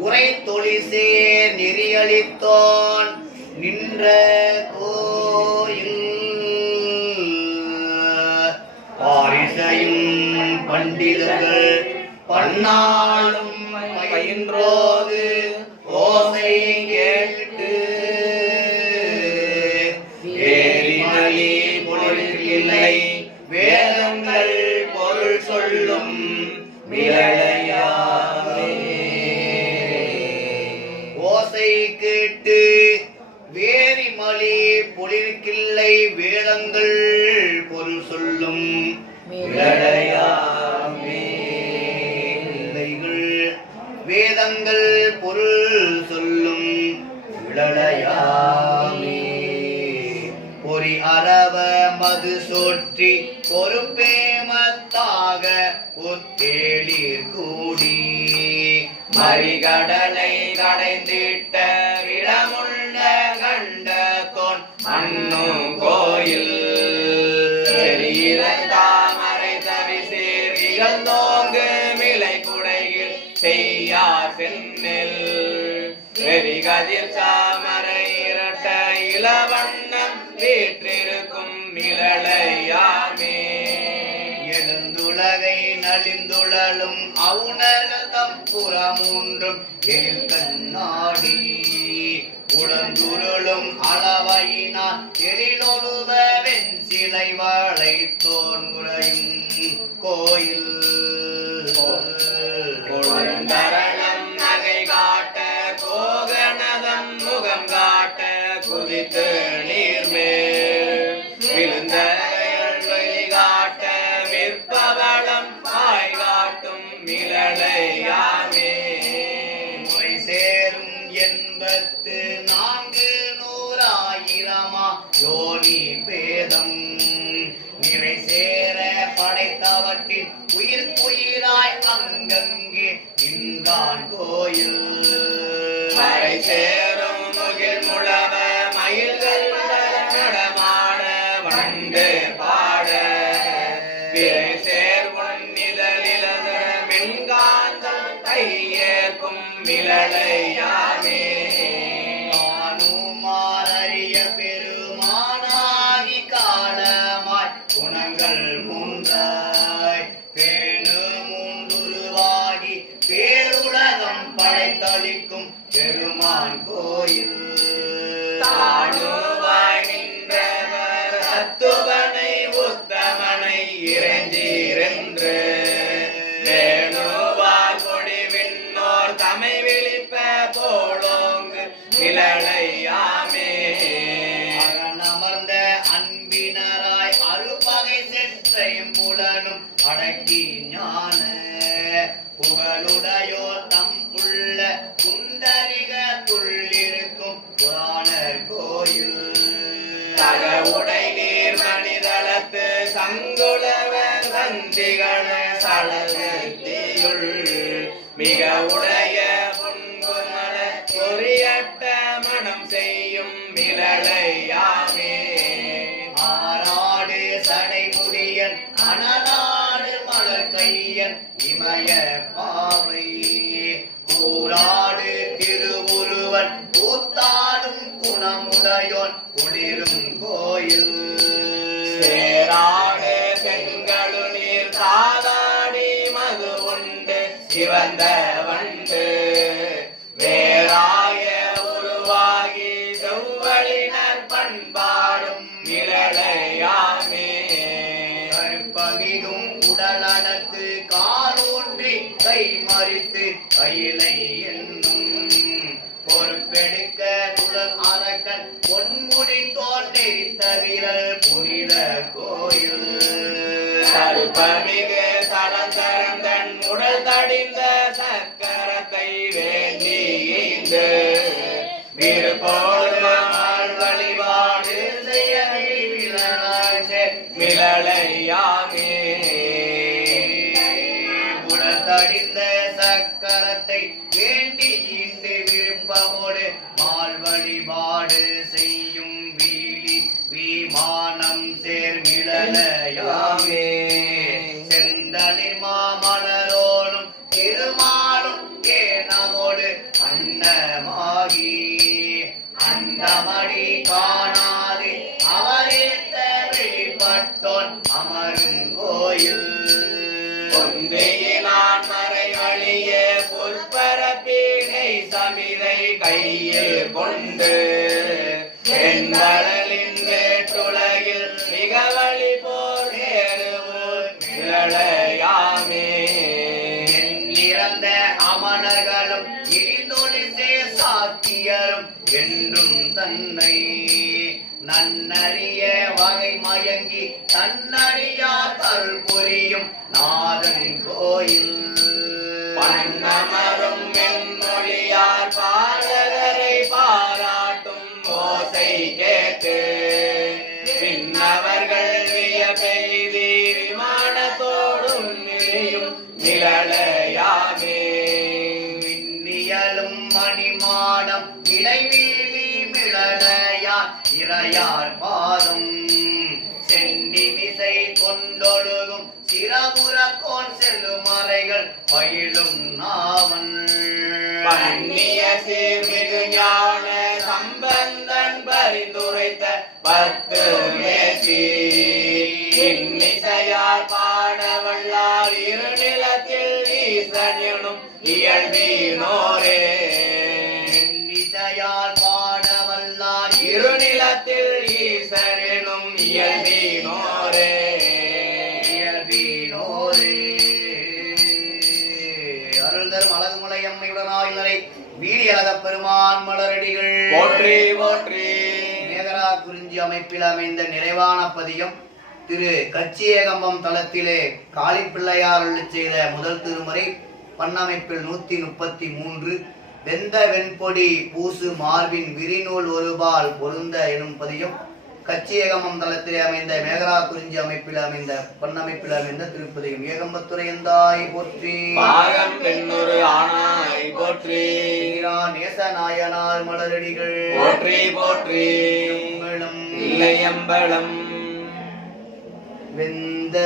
உரை தொழிசேர் நெறியளித்தோன் நின்ற கோயில் பாரிசையும் பண்டிதர்கள் பன்னாளும் பயின்றோது ஓசை கேட்டு ஏரிமலி பொருளில்லை வேதங்கள் பொருள் சொல்லும் மிளையாமே ஓசை கேட்டு வேரிமலி பொழிற்கில்லை வேதங்கள் பொருள் சொல்லும் மிளையாமே வேதங்கள் பொருள் சொல்லும் விளளையாமே பொறி அரவ மது சோற்றி பொறுப்பேமத்தாக ஒத்தேளிர் கூடி மறிகடலை கடைந்திட்ட விடமுள்ள கண்ட கோன் மண்ணு கோயில் தாமரை தவிசேர் இகழ்ந்தோங்கு மிளை குடையில் செய்யார் சென்னில் வெறிகதிர் சாமரை இரட்ட இளவண்ணம் வீற்றிருக்கும் நிழலையாமே எழுந்துலகை நலிந்துழலும் அவுணர்தம் புறமூன்றும் எழில் கண்ணாடி உடந்துருளும் அளவையினால் எழிலொழுவ வெஞ்சிலை வளைத்தோன் உரையும் கோயில் கொழுந்தரணம் நகை காட்ட கோகணதம் முகம் காட்ட குதித்து நீர்மேல் விழுந்த வெளி காட்ட விற்பவளம் பாய் காட்டும் மிளளையாமே முறை சேரும் 84,000 யோனி பேதம் நிறை சேர படைத்தவற்றின் உயிர்க்குயிராய் அங்கங்கே நின்றான் கோயில் மறை சேரும் முகில் முழவ மயில்கள் நடமாட வண்டு பாட பிறை சேர் பொன்னிதழிலத மின்காந்தம் கையேற்கும் மிளளையாமே காணுமாறிய பெருமானாகி காலமாய் குணங்கள் மூன்றாய் பேணு மூன்றுருவாகி பேருலகம் படைத்தளிக்கும் பெருமான் கோயில் தாடுவாய் நின்றவர் அத்துவனை உத்தமனை இறைஞ்சீரென்று வேணுவார் கொடி விண்ணோர் தமை விழிப்ப போலோங்கு மிளளையாமே அரணமர்ந்த அன்பினராய் அறுபகை செற்றையும் புலனும் அடக்கி ஞான புகழுடையோர் தம் உள்ள குண்டரிக துள்ளிருக்கும் புராணர் கோயில் தகவுடை நீர் மணிதளத்து சங்குளவர் சந்திகள சளத்தியுள் மிக உடைய புன்குமல பொறியட்ட மனம் செய்யும் மிளளையாமே ஆராடு சடைமுடியன் அனநாடு மலர் கையன் இமய பாவை கூராடு திருவுருவன் கூத்தாடும் குணமுடையோன் குளிரும் கோயில் சேராடு செங்கழு நீர் சாதாடி மது உண்டு சிவந்த வண்டு வேறாய உருவாகி செவ்வழினர் பண்பாடும் மிளளையாமே கற்பமிகும் உடலடத்து காலூன்றி கை மறித்து கையிலை என்னும் பொறுப்பெடுக்க துளர் அரக்கன் பொன்முடி தோல் நெறித்த வீரல் புனித கோயில் விருப்பமிகு தளந்தரம் தன் உடல் தடிந்த சக்கரத்தை வேண்டி ஈந்து விருப்போடு வழிபாடு செய்ய மிளலையாமே உடல் தடிந்த சக்கரத்தை வேண்டி ஈண்டு விருப்பமோடு மால் வழிபாடு செய்யும் வீழி விமானம் சேர் மிளலையாமே செந்தளிர் மாமலரோனும் திருமாலும் ஏனமோடு அன்னமாகி அந்தமடி காணாது அவரேத்த வெளிப்பட்டோன் அமரும் கோயில் ஒன்றியினான் மறை வழியே புற்பரப்பீனை சமிதை கையில் கொண்டு எந்தளலின் வேற்றுலகில் மிக வழி போர் நேருவோர் மிளலையாமே இறந்த அமணர்களும் இடிந்தொழி சாக்கியரும் என்றும் தன்னை நன்னறிய வகை மயங்கி தன்னடியா தருள் புரியும் நாதன் கோயில் பண்ணமரும் மென்மொழியார் பாரகரை பாராட்டும் ஓசை கேட்டு பின்னவர்கள் வியப்பெய்தி விமானத்தோடும் நிலையும் நிழலையாமே விண்ணியலும் மணிமாடம் இடைவீழி மிளலையார் இறையார் பாதம் சென்னி மிசை கொண்டொழுகும் சிறபுறக்கோன் செல்லும் மறைகள் பயிலும் நாவன் பண்ணிய சீர்மிகு ஞான சம்பந்தன் பரிந்துரைத்த 10 மேசி இன்னிசையார் பாடவல்லார் இருநிலத்தில் ஈசன் எனும் இயல்பீனோரே இன்னிசையார் பாடவல்லார் இருநிலத்தில் ஈசன் எனும் இயல்பீனோரே இயல்பீனோரே அருள்தரும் அழகுமலை அம்மையுடனாய் வீடியழகப் பெருமான் மலரடிகள் போற்றி போற்றி. மேகரா குறிஞ்சி அமைப்பில் அமைந்த நிறைவான பதியம் திரு கச்சியேகம்பம் தளத்திலே காளிப்பிள்ளையார் அருளிச் செய்த முதல் திருமுறை பண்ணமைப்பில் 133 வெந்த வெண்பொடி பூசு மார்பின் விரிநூல் ஒருபால் பொருந்த எனும் பதியம் கச்சியேகம்பம் தளத்திலே அமைந்த மேகரா குறிஞ்சி அமைப்பில் அமைந்த பண்ணமைப்பில் அமைந்த திருப்பதியும் ஏகம்பத்துறை எந்தாய் போற்றி பாகம் பெண்ணொரு ஆனாய் போற்றி நேச நாயனார் மலரடிகள் போற்றி போற்றி. இல்லையம்பலம் வெந்த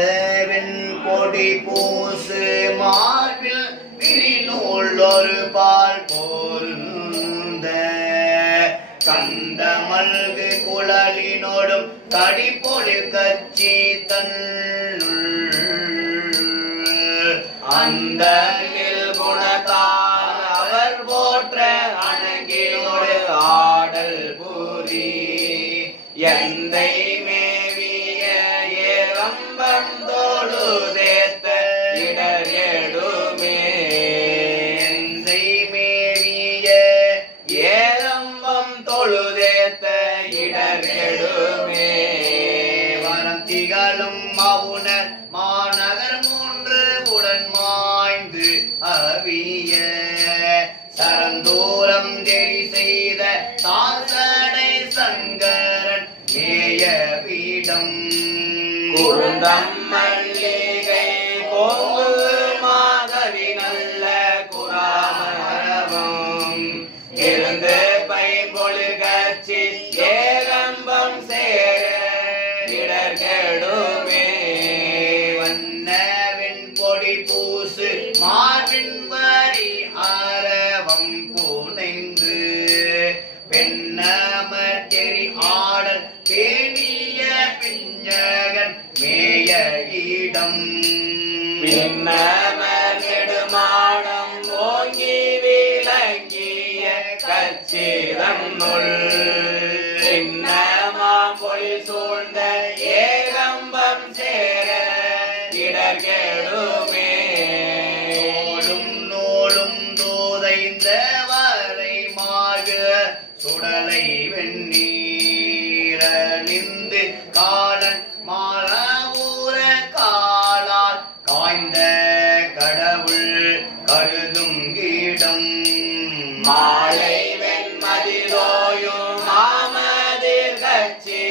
வெண்பொடி பூசு மார்பில் விரிநூல் ஒரு பால் பொருந்த கந்த மல்கு குழலினோடும் தடிப்பொழி கச்சி தன்னுள் அந்த குணத்தால் அவர் போற்ற அணங்கியோடு ஆடல் பூரி எந்தை மேவிய ஏகம்பம் தோளுதேத்த இடர் எடுமே எந்தை மேவிய ஏகம்பம் தொழுதேத்த இடர் எடுமே வரம் திகழும் மவுனர் மாநகர் 3 உடன் மாய்ந்து அவிய சரந்தூரம் தெரி செய்த தாசடை சங்கரன் மேய பீடம் குருந்தம் மல்லிகை கோங்கு மாதவி நல்ல குராமரவம் இருந்து பைம்பொழில் கட்சி ஏகம்பம் சேர இடர்கெடுமே வண்ணவின் பொடி பூசு மார்பின் வரி அரவம் புனைந்து பெண்ணமர் தெரி ஆடல் தேனிய பிஞகன் மேய அருகும் கீடம் மாலை வெண்மதிலோயும் மாமதிர் கட்சி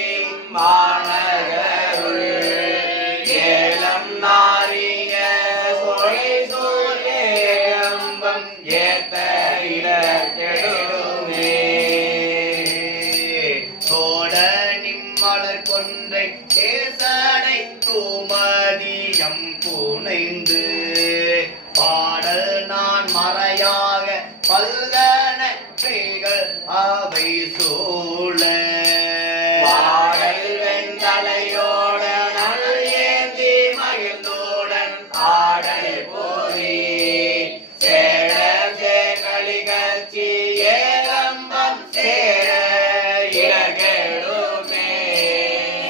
மாநகருள் ஏலம் நாரிய சோலை சூரியம்பம் ஏத்த இடக்கெடுமே சோழ நிம்மலர் கொன்றை தேசனை தூமதியம் புனைந்து பாடல் நான் மறையாக பல்கன கைகள் அவை சூழ பாடல் வெண்தலையோட நல் ஏந்தி மகிழ்ந்தோடன் ஆடல் போரி சேட சேகளி கட்சி ஏகம்பம் சேர இடகெடுமே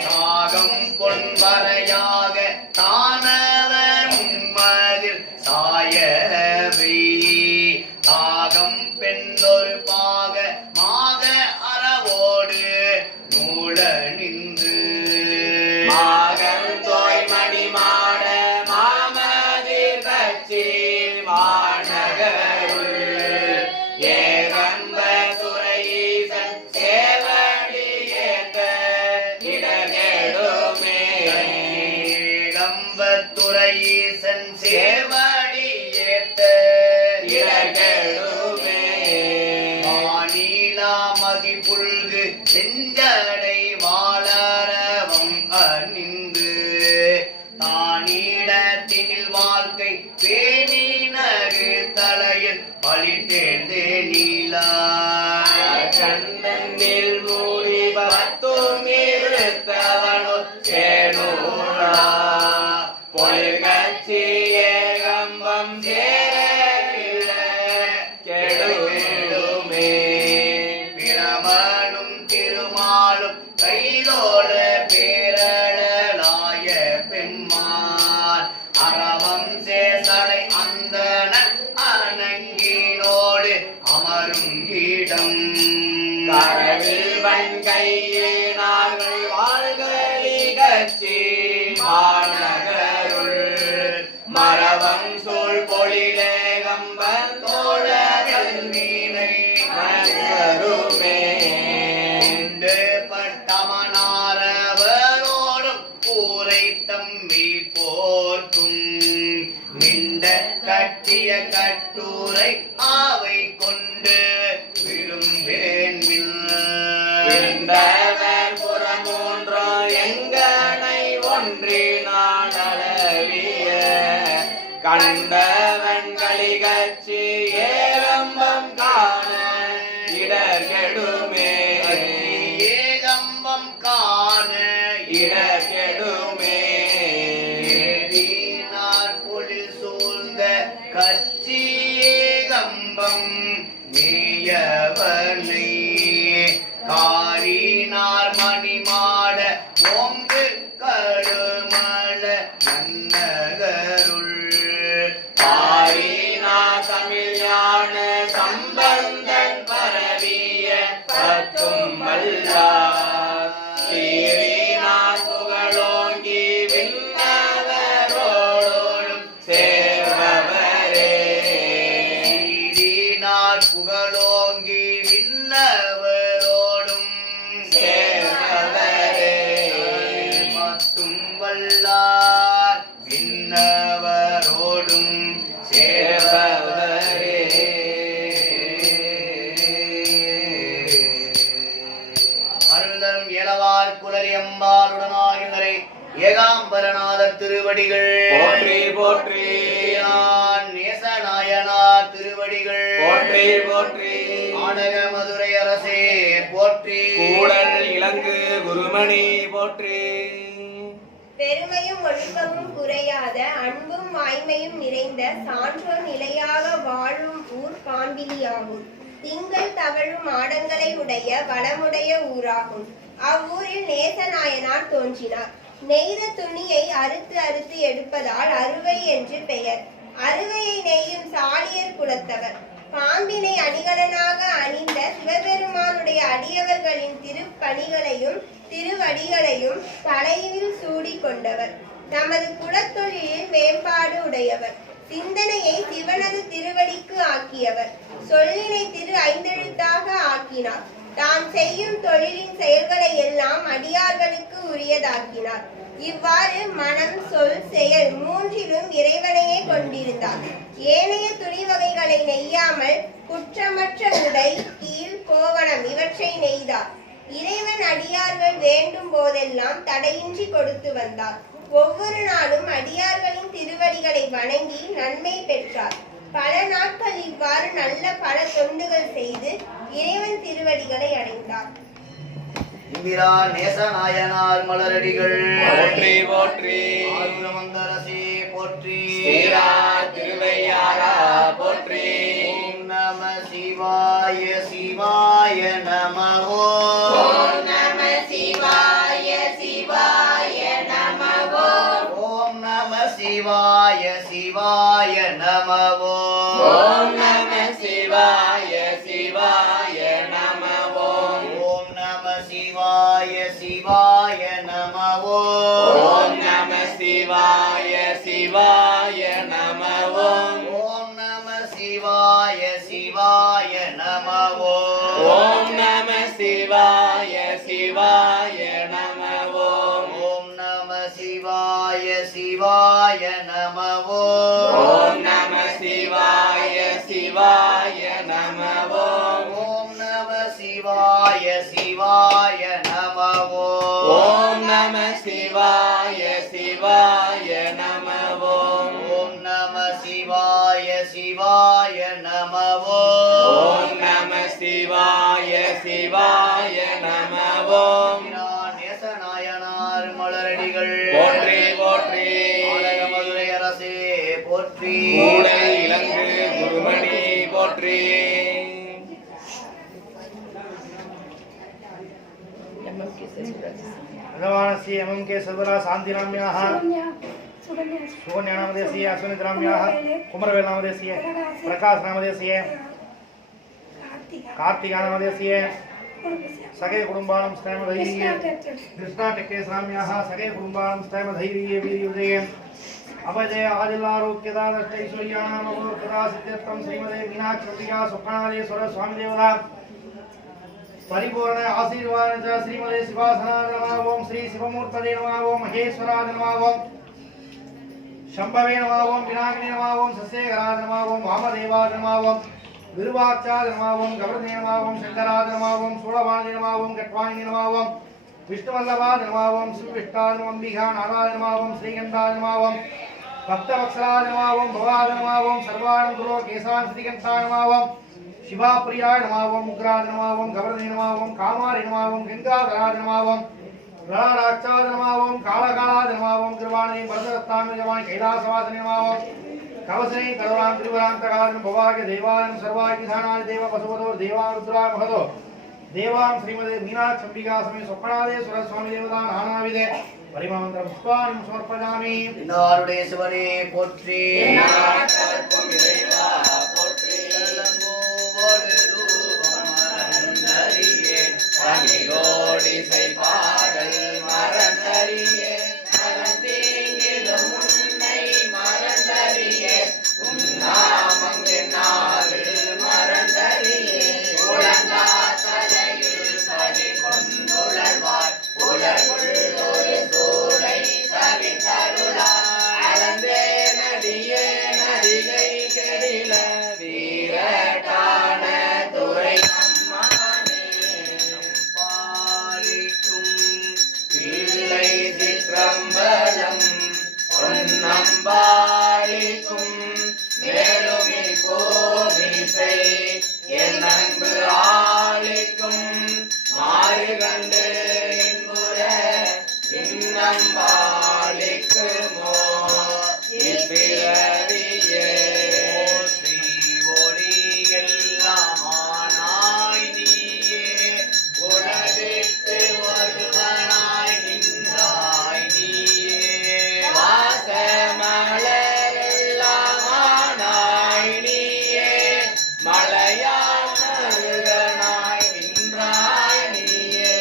நாகம் பொன்வரையாக தானவர் மும்மதில் சாயவை தாகம் பெண்ணொரு பாக மாக அறவோடு நூல நின்று மாகந்தோய் மணிமாட மாமதிர் கட்சி மாநகருள் ஏகம்ப துறையீசன் சேவடி ஏத்த இடகெடுமே ஏகம்பத்துறையீசன் சேவடி ஏத்த இடகெடுமே மாநிலாமதி புல்கு செஞ்சடை வாழறவம் அணிந்து தானிடத்தினில் வாழ்க்கை பேணினகு தலையில் பழித்தேர்ந்தே நீலா கண்ணனில் மூடி பத்தும் இருத்தவனோ சேனூரா பொலிர்கட்சி ஏகம்பம் சேர கெடுமே பிரமனும் திருமாலும் கைதோட பேரழலாய பெண்மான் அறவம் சேசடை அந்தணன் அணங்கினோடு அமரும் இடம் கரவில் வன்கையினார்கள் வாழ்களி கட்சி மாநகருள் மரவம் சூழ் பொழிலேகம்பன் தோழர்கள் மீனை மங்கருமே உண்டு பட்டமனாரவரோடும் கூரை தம்பி போர்க்கும் நின்ற கட்டிய கட்டுரை ஆவை கொண்டு விரும்பேன்வில் இந்தவர் புறமூன்றோ எங்கனை ஒன்றினான் அளவிய கண்டவன் களிகட்சி ஏகம்பம் காண இடர்கெடுமே ஏகம்பம் காண இடர்கெடுமே ஏறினார் பொழில் சூழ்ந்த கட்சி ஏகம்பம் மேயவனை காரினார் மணிமாட ஓங்கு கடுமல நன்னகருள் ஆரினா தமிழ் ஞான சம்பந்தன் பரவிய பத்தும் வல்லார் சீரினார் புகழோங்கி விண்ணவரோடும் சேர்பவரே சீரினார் புகழோங்கி விண்ணவரோடும் சேர்பவரே பத்தும் வல்லார் விண்ணவரோடும் சேர்பவரே அருந்தம் இளவார் குலரி அம்பாளுடனாகினரை ஏகாம்பரநாதர் திருவடிகள் போற்றி போற்றி நான் நேசநாயனார் திருவடிகள் போற்றி போற்றி நாடக மதுரை அரசே போற்றி கூடல் இலங்கு குருமணி போற்றி பெருமையும் ஒழுக்கமும் குறையாத அன்பும் வாய்மையும் நிறைந்த சான்றோர் நிலையாக வாழும் ஊர் பாம்பிலியாகும். திங்கள் தவழும் மாடங்களை உடைய வளமுடைய ஊராகும். அவ்வூரில் நேசநாயனார் தோன்றினார். நெய்த துணியை அறுத்து அறுத்து எடுப்பதால் அறுவை என்று பெயர். அறுவையை நெய்யும் சாலியர் குலத்தவர். பாம்பினை அணிகலனாக அணிந்த சிவபெருமானுடைய அடியவர்களின் திருப்பணிகளையும் திருவடிகளையும் தலையில் சூடி கொண்டவர். நமது குலத்தொழிலில் மேம்பாடு உடையவர். சிந்தனையை சிவனது திருவடி திருவடிக்கு ஆக்கியவர். சொல்லினை திரு ஐந்தெழுத்தாக ஆக்கினார். தாம் செய்யும் தொழிலின் செயல்களை எல்லாம் அடியார்களுக்கு உரியதாக்கினார். இவ்வாறு மனம், சொல், செயல் மூன்றிலும் இறைவனையே கொண்டிருந்தார். ஏனைய துணி வகைகளை நெய்யாமல் குற்றமற்ற உடை, கீழ், கோவணம் இவற்றை நெய்தார். இறைவன் அடியார்கள் வேண்டும் போதெல்லாம் தடையின்றி கொடுத்து வந்தார். ஒவ்வொரு நாளும் அடியார்களின் திருவடிகளை வணங்கி நன்மை பெற்றார். பல நாட்கள் இவ்வாறு நல்ல பல தொண்டுகள் செய்து இறைவன் திருவடிகளை அடைந்தார். இந்திரா நேசநாயனார் மலரடிகள் போற்றி போற்றி. ஆருணமந்தரசி போற்றி. ஸ்ரீரார் திருவையாரா போற்றி. ஓம் நம சிவாய சிவாய நம ஓம் நம சிவாய சிவாய நம ஓம் நம சிவாய சிவாய நம ஓம் நம சிவாய சிவாய நம ஓம் நம சிவாய சிவாய நம ஓம் நம சிவாய சிவாய நம ஓம் நம சிவாய சிவாய நம ஓம் நம சிவாய சிவாய நம ஓம் நம சிவாய சிவாய நம ஓம் நம சிவாய சிவாய நம ஓம் நம சிவாய சிவாய நம ஓம் நம சிவாய சிவாய நம ஓம் நம சிவாய சிவாய நம ஓம் நம சிவாய சிவாய நம நேசநாயனார் மலரடிகள் போற்றி போற்றி. மதுரை அரசே போற்றி. கூடல் இலங்கு குருமணி போற்றி. भगवानस्य एवं के सर्वदा शान्तिनाम्याः सुकन्यानामदेशीय अश्विनिनाम्याः कुमरवेलनामदेशीय प्रकाशनामदेशीय कार्तिकानामदेशीय सगे कुटुम्बानं स्थैर्यधैर्ये कृष्णा टेक्केश्राम्याः सगे कुटुम्बानं स्थैर्यधैर्ये वीर्योदये अभजय आदिलारोग्यदा दष्टैश्वर्याणामोर्कदा सिद्ध्यर्थं श्रीमते मीनाक्षिप्रिया सुप्राणेश्वर स्वामी देवता परिपूर्ण आशीर्वाद श्रीमते शिवासनाय नमः ओम श्री शिवमूर्तये नमः ओम महेश्वराय नमः ओम शंभवे नमः ओम विनायकाय नमः ओम सस्येकराय नमः ओम वामदेवाय नमः ओम विरुवाचाय नमः ओम गवर्धने नमः ओम शंकराय नमः ओम सूरवाणि नमः ओम गट्वाणि नमः ओम विष्णुवल्लभाय नमः ओम शिवविष्टाय नमः अंबिका नारायण नमः ओम श्रीगंधाय नमः ओम भक्तवत्सलाय नमः ओम भवाय नमः ओम सर्वाणं गुरो केशाय श्रीगंधाय नमः ओम शिवाप्रियाय नमः ओम उग्राय नमः ओम गवर्धने नमः ओम कामाय नमः ओम गंगाधराय नमः ओम राक्षाय नमः ओम कालकालाय नमः ओम गुरुवाणी वरदत्ताय नमः कैलासवासिने नमः ओम कवसने करुणां त्रिपुरान्तकालं भवाय देवाय सर्वाय किसानाय देव पशुपतो देवां रुद्राय महतो देवां श्रीमते मीनाक्षिप्रिया समेत स्वप्नादेश्वर स्वामी देवता नानाविधे परिमंत्र पुष्पाणि समर्पयामि. नारुडे शिवने पोट्री. நாட்டற்கும் இறைவா போற்றி. தமிழோடிசை பாடல் மறந்தறியே மறந்தீங்கிலும் உன்னை மறந்தறியே உன்னாமம் என்னாறு மறந்தறியே உலங்கா தலையில் படி கொண்டுழல்வார் உலகுள் ஒரு சூளை தவித்தருளா அளந்தே நடியே நடிகை கெடில வீரட்டான துறை பிள்ளை சிற்றம்பலம் பொன்னம்பாளிக்கும் மேலுமி கோமிசை என் அன்பு ஆளிக்கும் மாறு கண்டு இன்புற இன்னம்பாளிக்கு மோ இப்பிறவியே ஸ்ரீ ஒளி எல்லாமானாய் நீயே உலகிற்கு ஒருவனாய் நின்றாய் நீயே வாசமலரெல்லாமானாய் நீயே மலையான் மருகனாய் நின்றாய் நீயே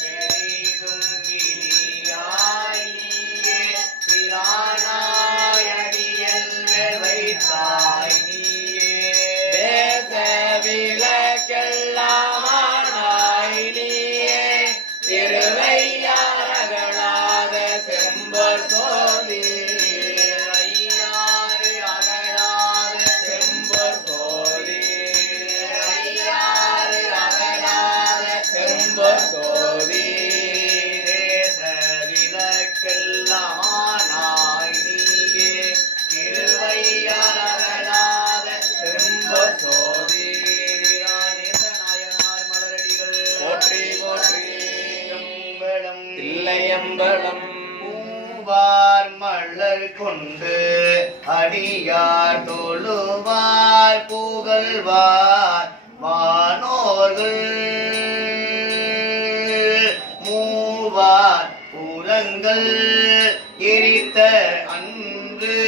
பெரிதும் கிளியாய் நீயே பிரானாய் அடியல் வைத்தாய் கொண்டு அடியார் தொழுவார் புகழ்வார் வானோர்கள் மூவார் புறங்கள் எரித்த அன்று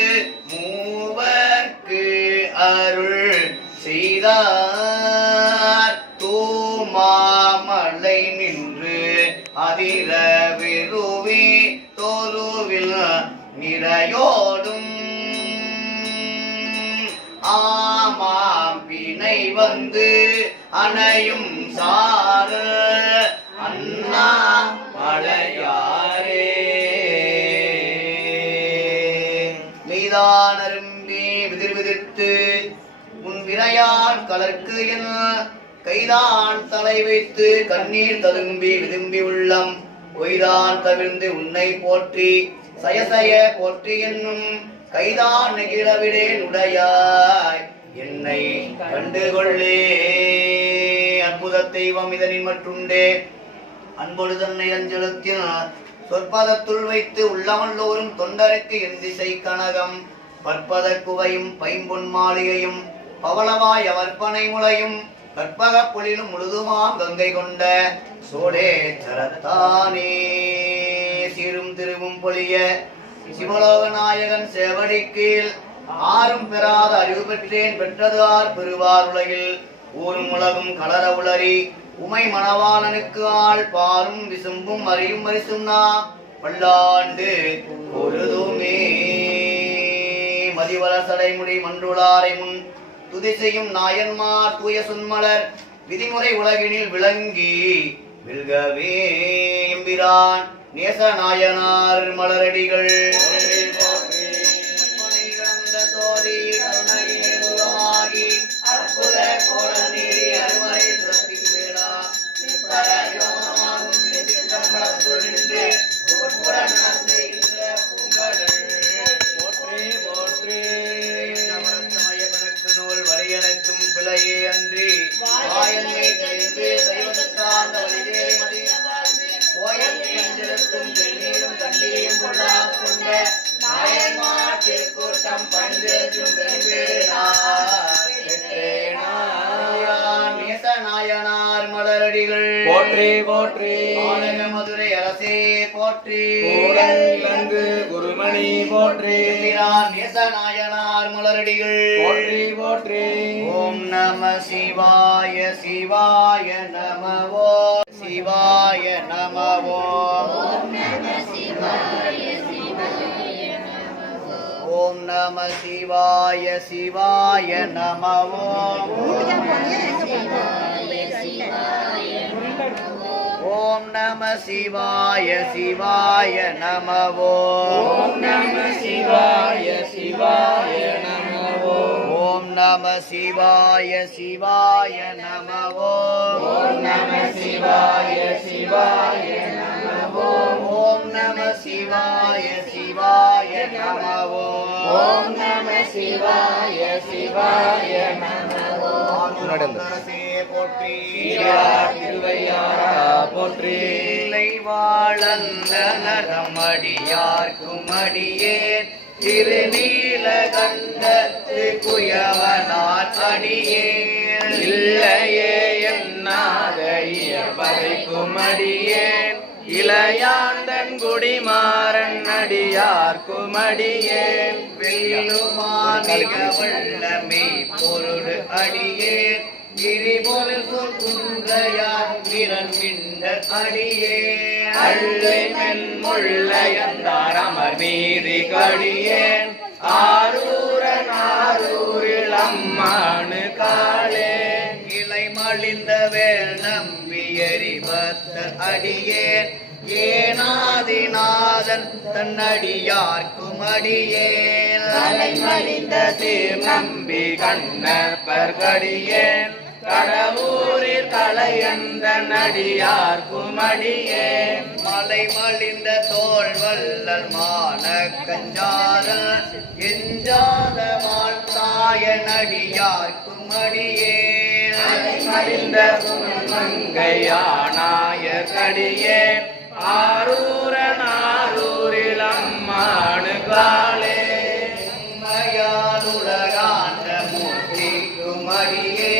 மூவர்க்கு அருள் செய்தார் தூமாமலை நின்று அதிர விருவி தோருவில் நிறையோடும் ஆமாம் பிணை வந்து அணையும் சாறு அண்ணா மலையாரே மெய்தான் அரும்பி விதிர் விதிர்த்து உன் வினையால் கலர்க்கு என கைதான் தலை வைத்து கண்ணீர் ததும்பி விதும்பி உள்ளம் பொய்தான் தவிர்ந்து உன்னை போற்றி சயசய போற்றி என்னும் கைதான் நெகிழவிடேன் உடையாய் என்னை கண்டுகொள்ளே அற்புத தெய்வம் இதனின் மற்றுண்டே அன்பொடு தன்னை அஞ்சலத்தில் சொற்பதத்துள் வைத்து உள்ளமல்லோரும் தொண்டருக்கு என் திசை கனகம் பற்பத குவையும் பைம்பொன் மாளிகையும் பவளவாய் அவர்பனை முளையும் கற்பக பொழிலும் முழுதுமாம் கங்கை கொண்ட சோழே சரத்தானே சீரும் திருவும் பொழிய சிவலோக நாயகன் சேவடி கீழ் ஆறும் பெறாத அறிவு பெற்றேன் பெற்றது ஆர் பெறுவார் உலகில் ஊரும் உலகும் கலர உளறி உமை மணவாளனுக்கு ஆள் பாரும் விசும்பும் அறியும் வரிசும் நாம் பல்லாண்டு பொழுதுமே மதிவர சடைமுடி மன்றுளாரை முன் துதி செய்யும் நாயன்மார் தூய சொன்மலர் விதிமுறை உலகினில் விளங்கி வில்கவே எம்பிரான் நேச நாயனார் மலரடிகள் அற்புத கோலநீ அருமறை சுரத்தின் வேளா நாயனார் மலரடிகள் போற்றி போற்றி மதுரை அரசே போற்றி இலங்கு குருமணி போற்றி நாயனார் மலரடிகள் போற்றி போற்றி ஓம் நம சிவாய சிவாய நமவோ சிவாய நமவோ ஓம் நம சிவாய சிவாய நமவோ ஓம் நம சிவாய சிவாய நமவோ ஓம் நம சிவாய சிவாய நமவோ ஓம் நம சிவாய சிவாய நமவோ ஓம் நம சிவாய சிவாய நமவோ ஓம் நம சிவாய சிவாய நமவோ ஓம் நம சிவாய சிவாய நமவோ அரசே போற்றி திருவையாரா போற்றி இல்லை வாழந்தனம் அடியார்க்கும் அடியேன் திருநீலகண்டத்து குயவனார் அடியேன் இல்லையே என்னாத இயற்பதைக்கும் அடியேன் இளையாண்டன் குடிமாறன் அடியார்க்கும் அடியேன் வெல்லுமானிக வல்லமே பொருடு அடியேன் கிரிபொருள் குன்றையார் விரன் விண்ட அடியேன் அள்ளை மென்முள்ளையந்தார் அமர் நீதி கடியேன் ஆரூரன் ஆரூரில் அம்மானு காளே இலை மலிந்த வேல் நம்பி எரிபத்த அடியேன் ஏனாதிநாதன் தன்னடியார்க்கும் அடியேன் மலிந்த சீர் நம்பி கண்ணப்பர் கடியேன் கடவுரில் களையந்த நடியார்க்கும் அடியேன் மலை மலிந்த தோல் வல்லல் மான கஞ்சாதல் எஞ்சாத வாழ்த்தாய நடியார்க்கும் அடியேன் மலிந்த மங்கையானாய கடியேன் ஆரூரன் ஆரூரில் அம்மானு காளே உலகாண்ட மூர்த்திக்கும் அடியே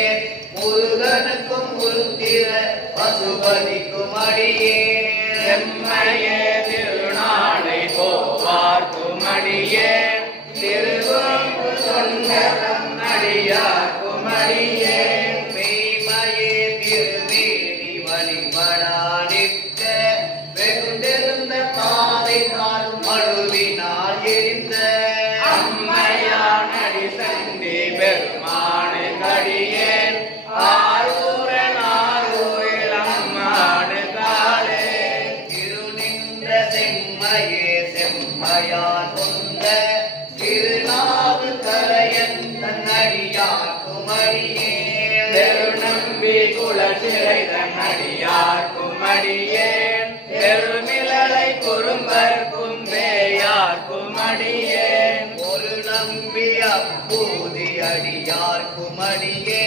முருகனுக்கும் உருத்திர பசுபதிக்கும் அடியே செம்மையே திருநாளை போவார்க்கும் அடியே திருவங்கு சொந்தரம் அடியார்க்கும் அடியே மெய்மையே திருவேணி வழிபடானிற்க வெகுண்டிருந்த தாதை தாள் மழுவினால் எரிந்த அம்மையானடி சண்டி பெருமானு கடியேன் ஆரூரன் ஆரூரில் அம்மானு காலே திருநின்ற செம்மையே செம்மையான் கொண்ட திருநாவு கரையன் தன்னடியார்க்கும் அடியே பெருநம்பி குலசிறை தன்னடியார்க்கும் அடியேன் பெருமிழலை குறும்பர்க்கும் வேயார்க்கும் அடியேன் ஒரு நம்பி அப்பூதி அடியார்க்கும் அடியே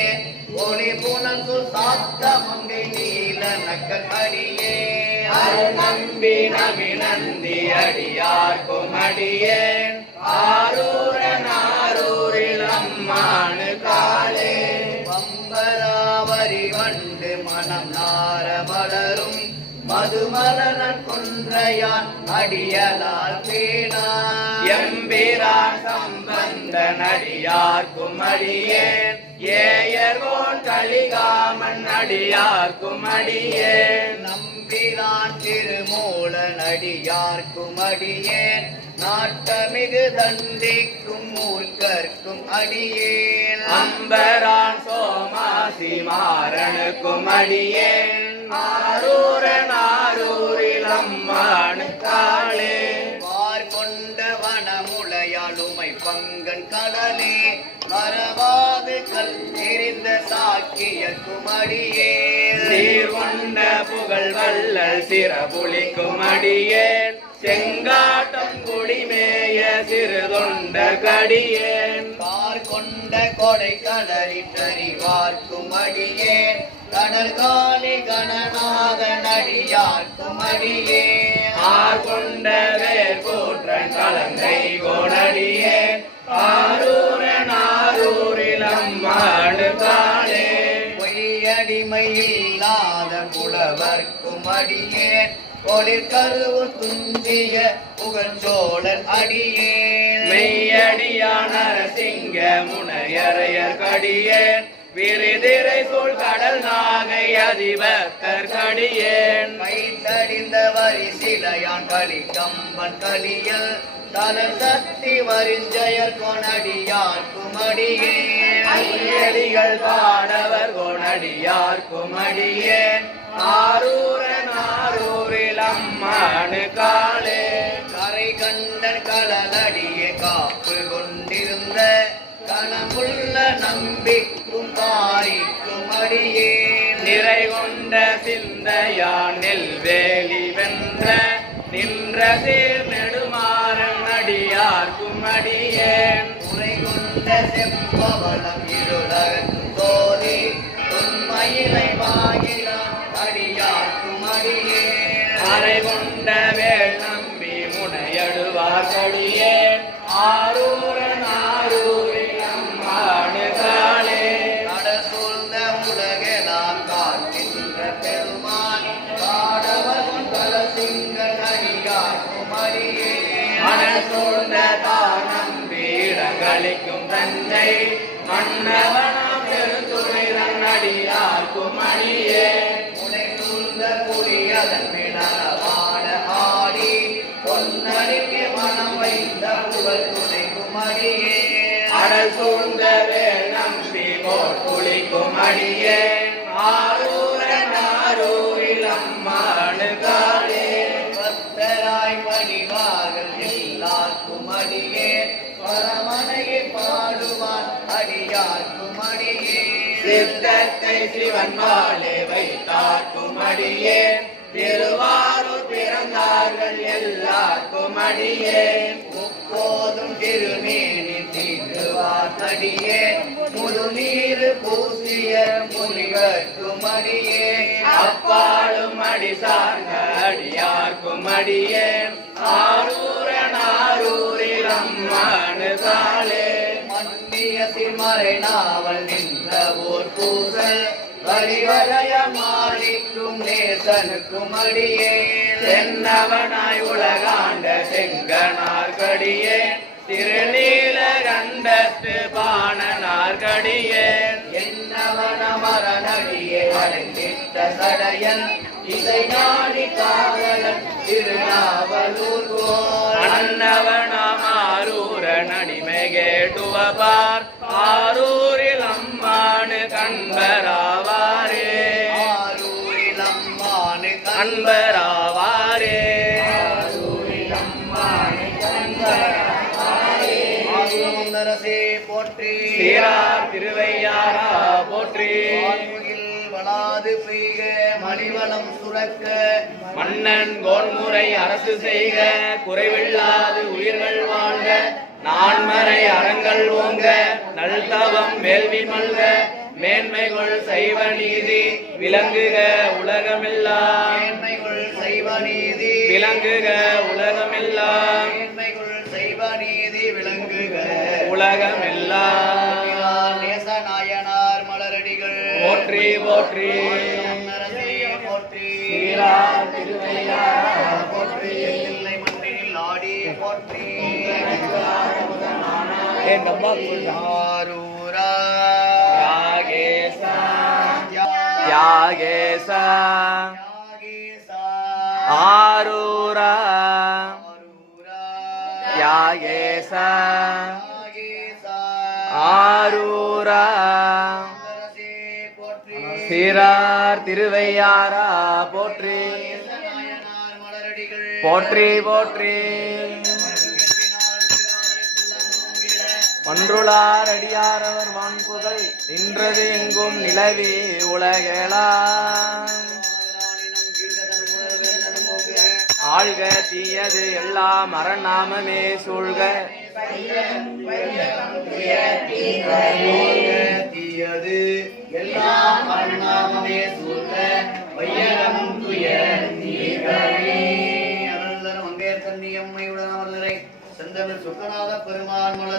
ஒளி புனசு சாத்த மங்கை நீல நக்கல் அடியே அருள் நம்பி நபி நந்தி அடியார்க்கும் அடியேன் ஆரூரன் ஆரூரில் அம்மானு காலே பம்பராவரி வண்டு மனம் நார மலரும் மதுமலன் கொன்றையான் அடியலால் பேணா எம்பிரான் சம்பந்தன் அடியார்க்கும் அடியேன் ஏயர்வோன் கலிகாமன் அடியார்க்கும் அடியேன் நம்பிரான் திருமூலன் அடியார்க்கும் அடியேன் நாட்டமிகு தண்டிக்கும் மூர்க்கர்க்கும் அடியேன் அம்பரான் சோமாசி மாறனுக்கும் அடியேன் ஆரூரன் ஆரூரில் அம்மானு காளே வார் கொண்ட வனமுளையாளுமை பங்கன் கடலே மறவாது கல் எறிந்த சாக்கியர்க்கும் அடியே சீர் கொண்ட புகழ் வல்லல் சிறபுலிக்கும் அடியேன் செங்காட்டம் குடிமேய சிறு தொண்டர் கடியேன் கார் கொண்ட கொடை கடலிட்டறிவார்க்கும் அடியேன் கடல் காலி கணநாதன் அடியார்க்கும் அடியேன் ஆர் கொண்ட வேர் கூற்றன் கலங்கை கோடடியேன் ஆரூரன் ஆரூரில் அம்மாடு காளே பொய்யடிமை இல்லாத புலவர்க்கும் அடியேன் ஒளிர்கருவு துஞ்சிய புகழ்ச்சோழர் அடியேன் மெய்யடியான சிங்க முனையறையர் கடியேன் விரிதிரை சூழ் கடல் நாகை அதிபத்தர் கடியேன் கைத்தடிந்த வரி சிலையான் களி கம்பன் களியல் தலர் சக்தி வரிஞ்சயர் கொணடியார்க்கும் அடியேன் ஐயடிகள் பாடவர் கொணடியார்க்கும் அடியேன் ஆரூரன் ஆரூரில் அம்மானு காளே கரை கண்டன் கடலடியே காப்பு கொண்டிருந்த கணமுள்ள நம்பிக்கும் பாரிக்கும் அடியேன் நிறை கொண்ட சிந்தையான் நெல்வேலி வென்ற நின்ற சீர் நெடுமாறன் அடியார்க்கும் அடியேன் உரை கொண்ட செம்பவளம் இருளகன் சோதி உண்மையிலை வாயிலான் அடியார்க்கும் அடியேன் அறை கொண்ட வேள் நம்பி முனையடுவார் கடியேன் ஆரூரன் ஆரூரில் அம்மானு காளே கட சூழ்ந்த உலகெல்லாம் காக்கின்ற பெருமான் காடவன் கலசிங்கன் அடியார்க்கும் அடியேன் மணல் சூழ்ந்த தான் நம்பி இடங்களிக்கும் தஞ்சை மன்னவனாம் பெருந்துரைரன் அடியார்க்கும் அடியேன் உனை சூழ்ந்த புரியதன் வினவாட ஆடி பொன்னடிக்கு மனம் வைத்த புகழ் துணைக்கும் அடியேன் அடல் சூழ்ந்த வேள் நம்பி போர் குளிக்கும் அடியேன் ஆரூரன் ஆரூரில் அம்மானு காளே பக்தராய் பணிவார்கள் எல்லாருக்கும் அடியேன் பரமனையை பாடுவான் அடியார்க்கும் அடியேன் சித்தத்தை சிவன் வாழே வைத்தார்க்கும் அடியேன் திருவாரூர் பிறந்தார்கள் எல்லாருக்கும் அடியேன் முப்போதும் திருமேனி தீண்டுவார் அடியேன் முழுநீர் பூசிய முனிவர்க்கும் அடியேன் அப்பாலும் அடி சார்ந்த அடியார்க்கும் அடியேன் ஆரூரன் ஆரூரில் அம்மானு காளே மண் சிமறை நாவல் நின்ற ஓர் பூசல் வரிவளைய மாணிக்கும் நேசனுக்கும் அடியே தென்னவனாய் உலகாண்ட செங்கனார்கடியே திருநீல கண்டத்து பாணனார்கடியே என்னவன மரணடியே அடங்கிட்ட சடையன் இசை நாடி காவலன் திருநாவலூர் அன்னவனாமாரூர நடிமை கேட்டுவபார் ஆரூரில் அம்மானு கண்பராவாரே ஆரூரில் அம்மானு அன்பராவாரே ஆசுரமந்தரசே போற்றி சீரார் திருவையாரா போற்றி வான்முகில் வளாது பெய்க மணிவளம் சுரக்க மன்னன் கோன்முறை அரசு செய்க குறைவில்லாது உயிர்கள் வாழ்க நான்மறை அறங்கள் ஓங்க நல்தவம் வேள்வி மல்க மேன்மைகள் சைவ நீதி விளங்குக உலகமெல்லாம் மேன்மைகள் சைவ நீதி விளங்குக உலகமெல்லாம் மேன்மைகள் சைவ நீதி விளங்குக உலகமெல்லாம் நேசநாயனார் மலரடிகள் போற்றி போற்றி அரசே போற்றி சீரார் திருவையாரா போற்றி இல்லை மண்ணில் ஆடி போற்றி ஏன் டப்பா ஆரூரா யாகேசா யாகேசா யாகேசா ஆரூரா ஆரூரா யாகேசா யாகேசா ஆரூரா அரசே போற்றி சீரார் திருவையாரா போற்றி நாயனார் மலரடிகள் போற்றி போற்றி ஒன்றுளார் அடியாரவர் வான்புகள் இன்றது எங்கும் நிலவி உலகெலாம் ஆழ்க தீயது எல்லாம் அறநாமமே சூழ்க தீயது எல்லாம் அருணாமமே சூழ்க வையகம் துய தீர்கவே அருள்தரும் மங்கையர் கன்னியம்மையுடன் அமர்ந்தரை செந்தமிழ் சுக்கநாத பெருமாள் மலர்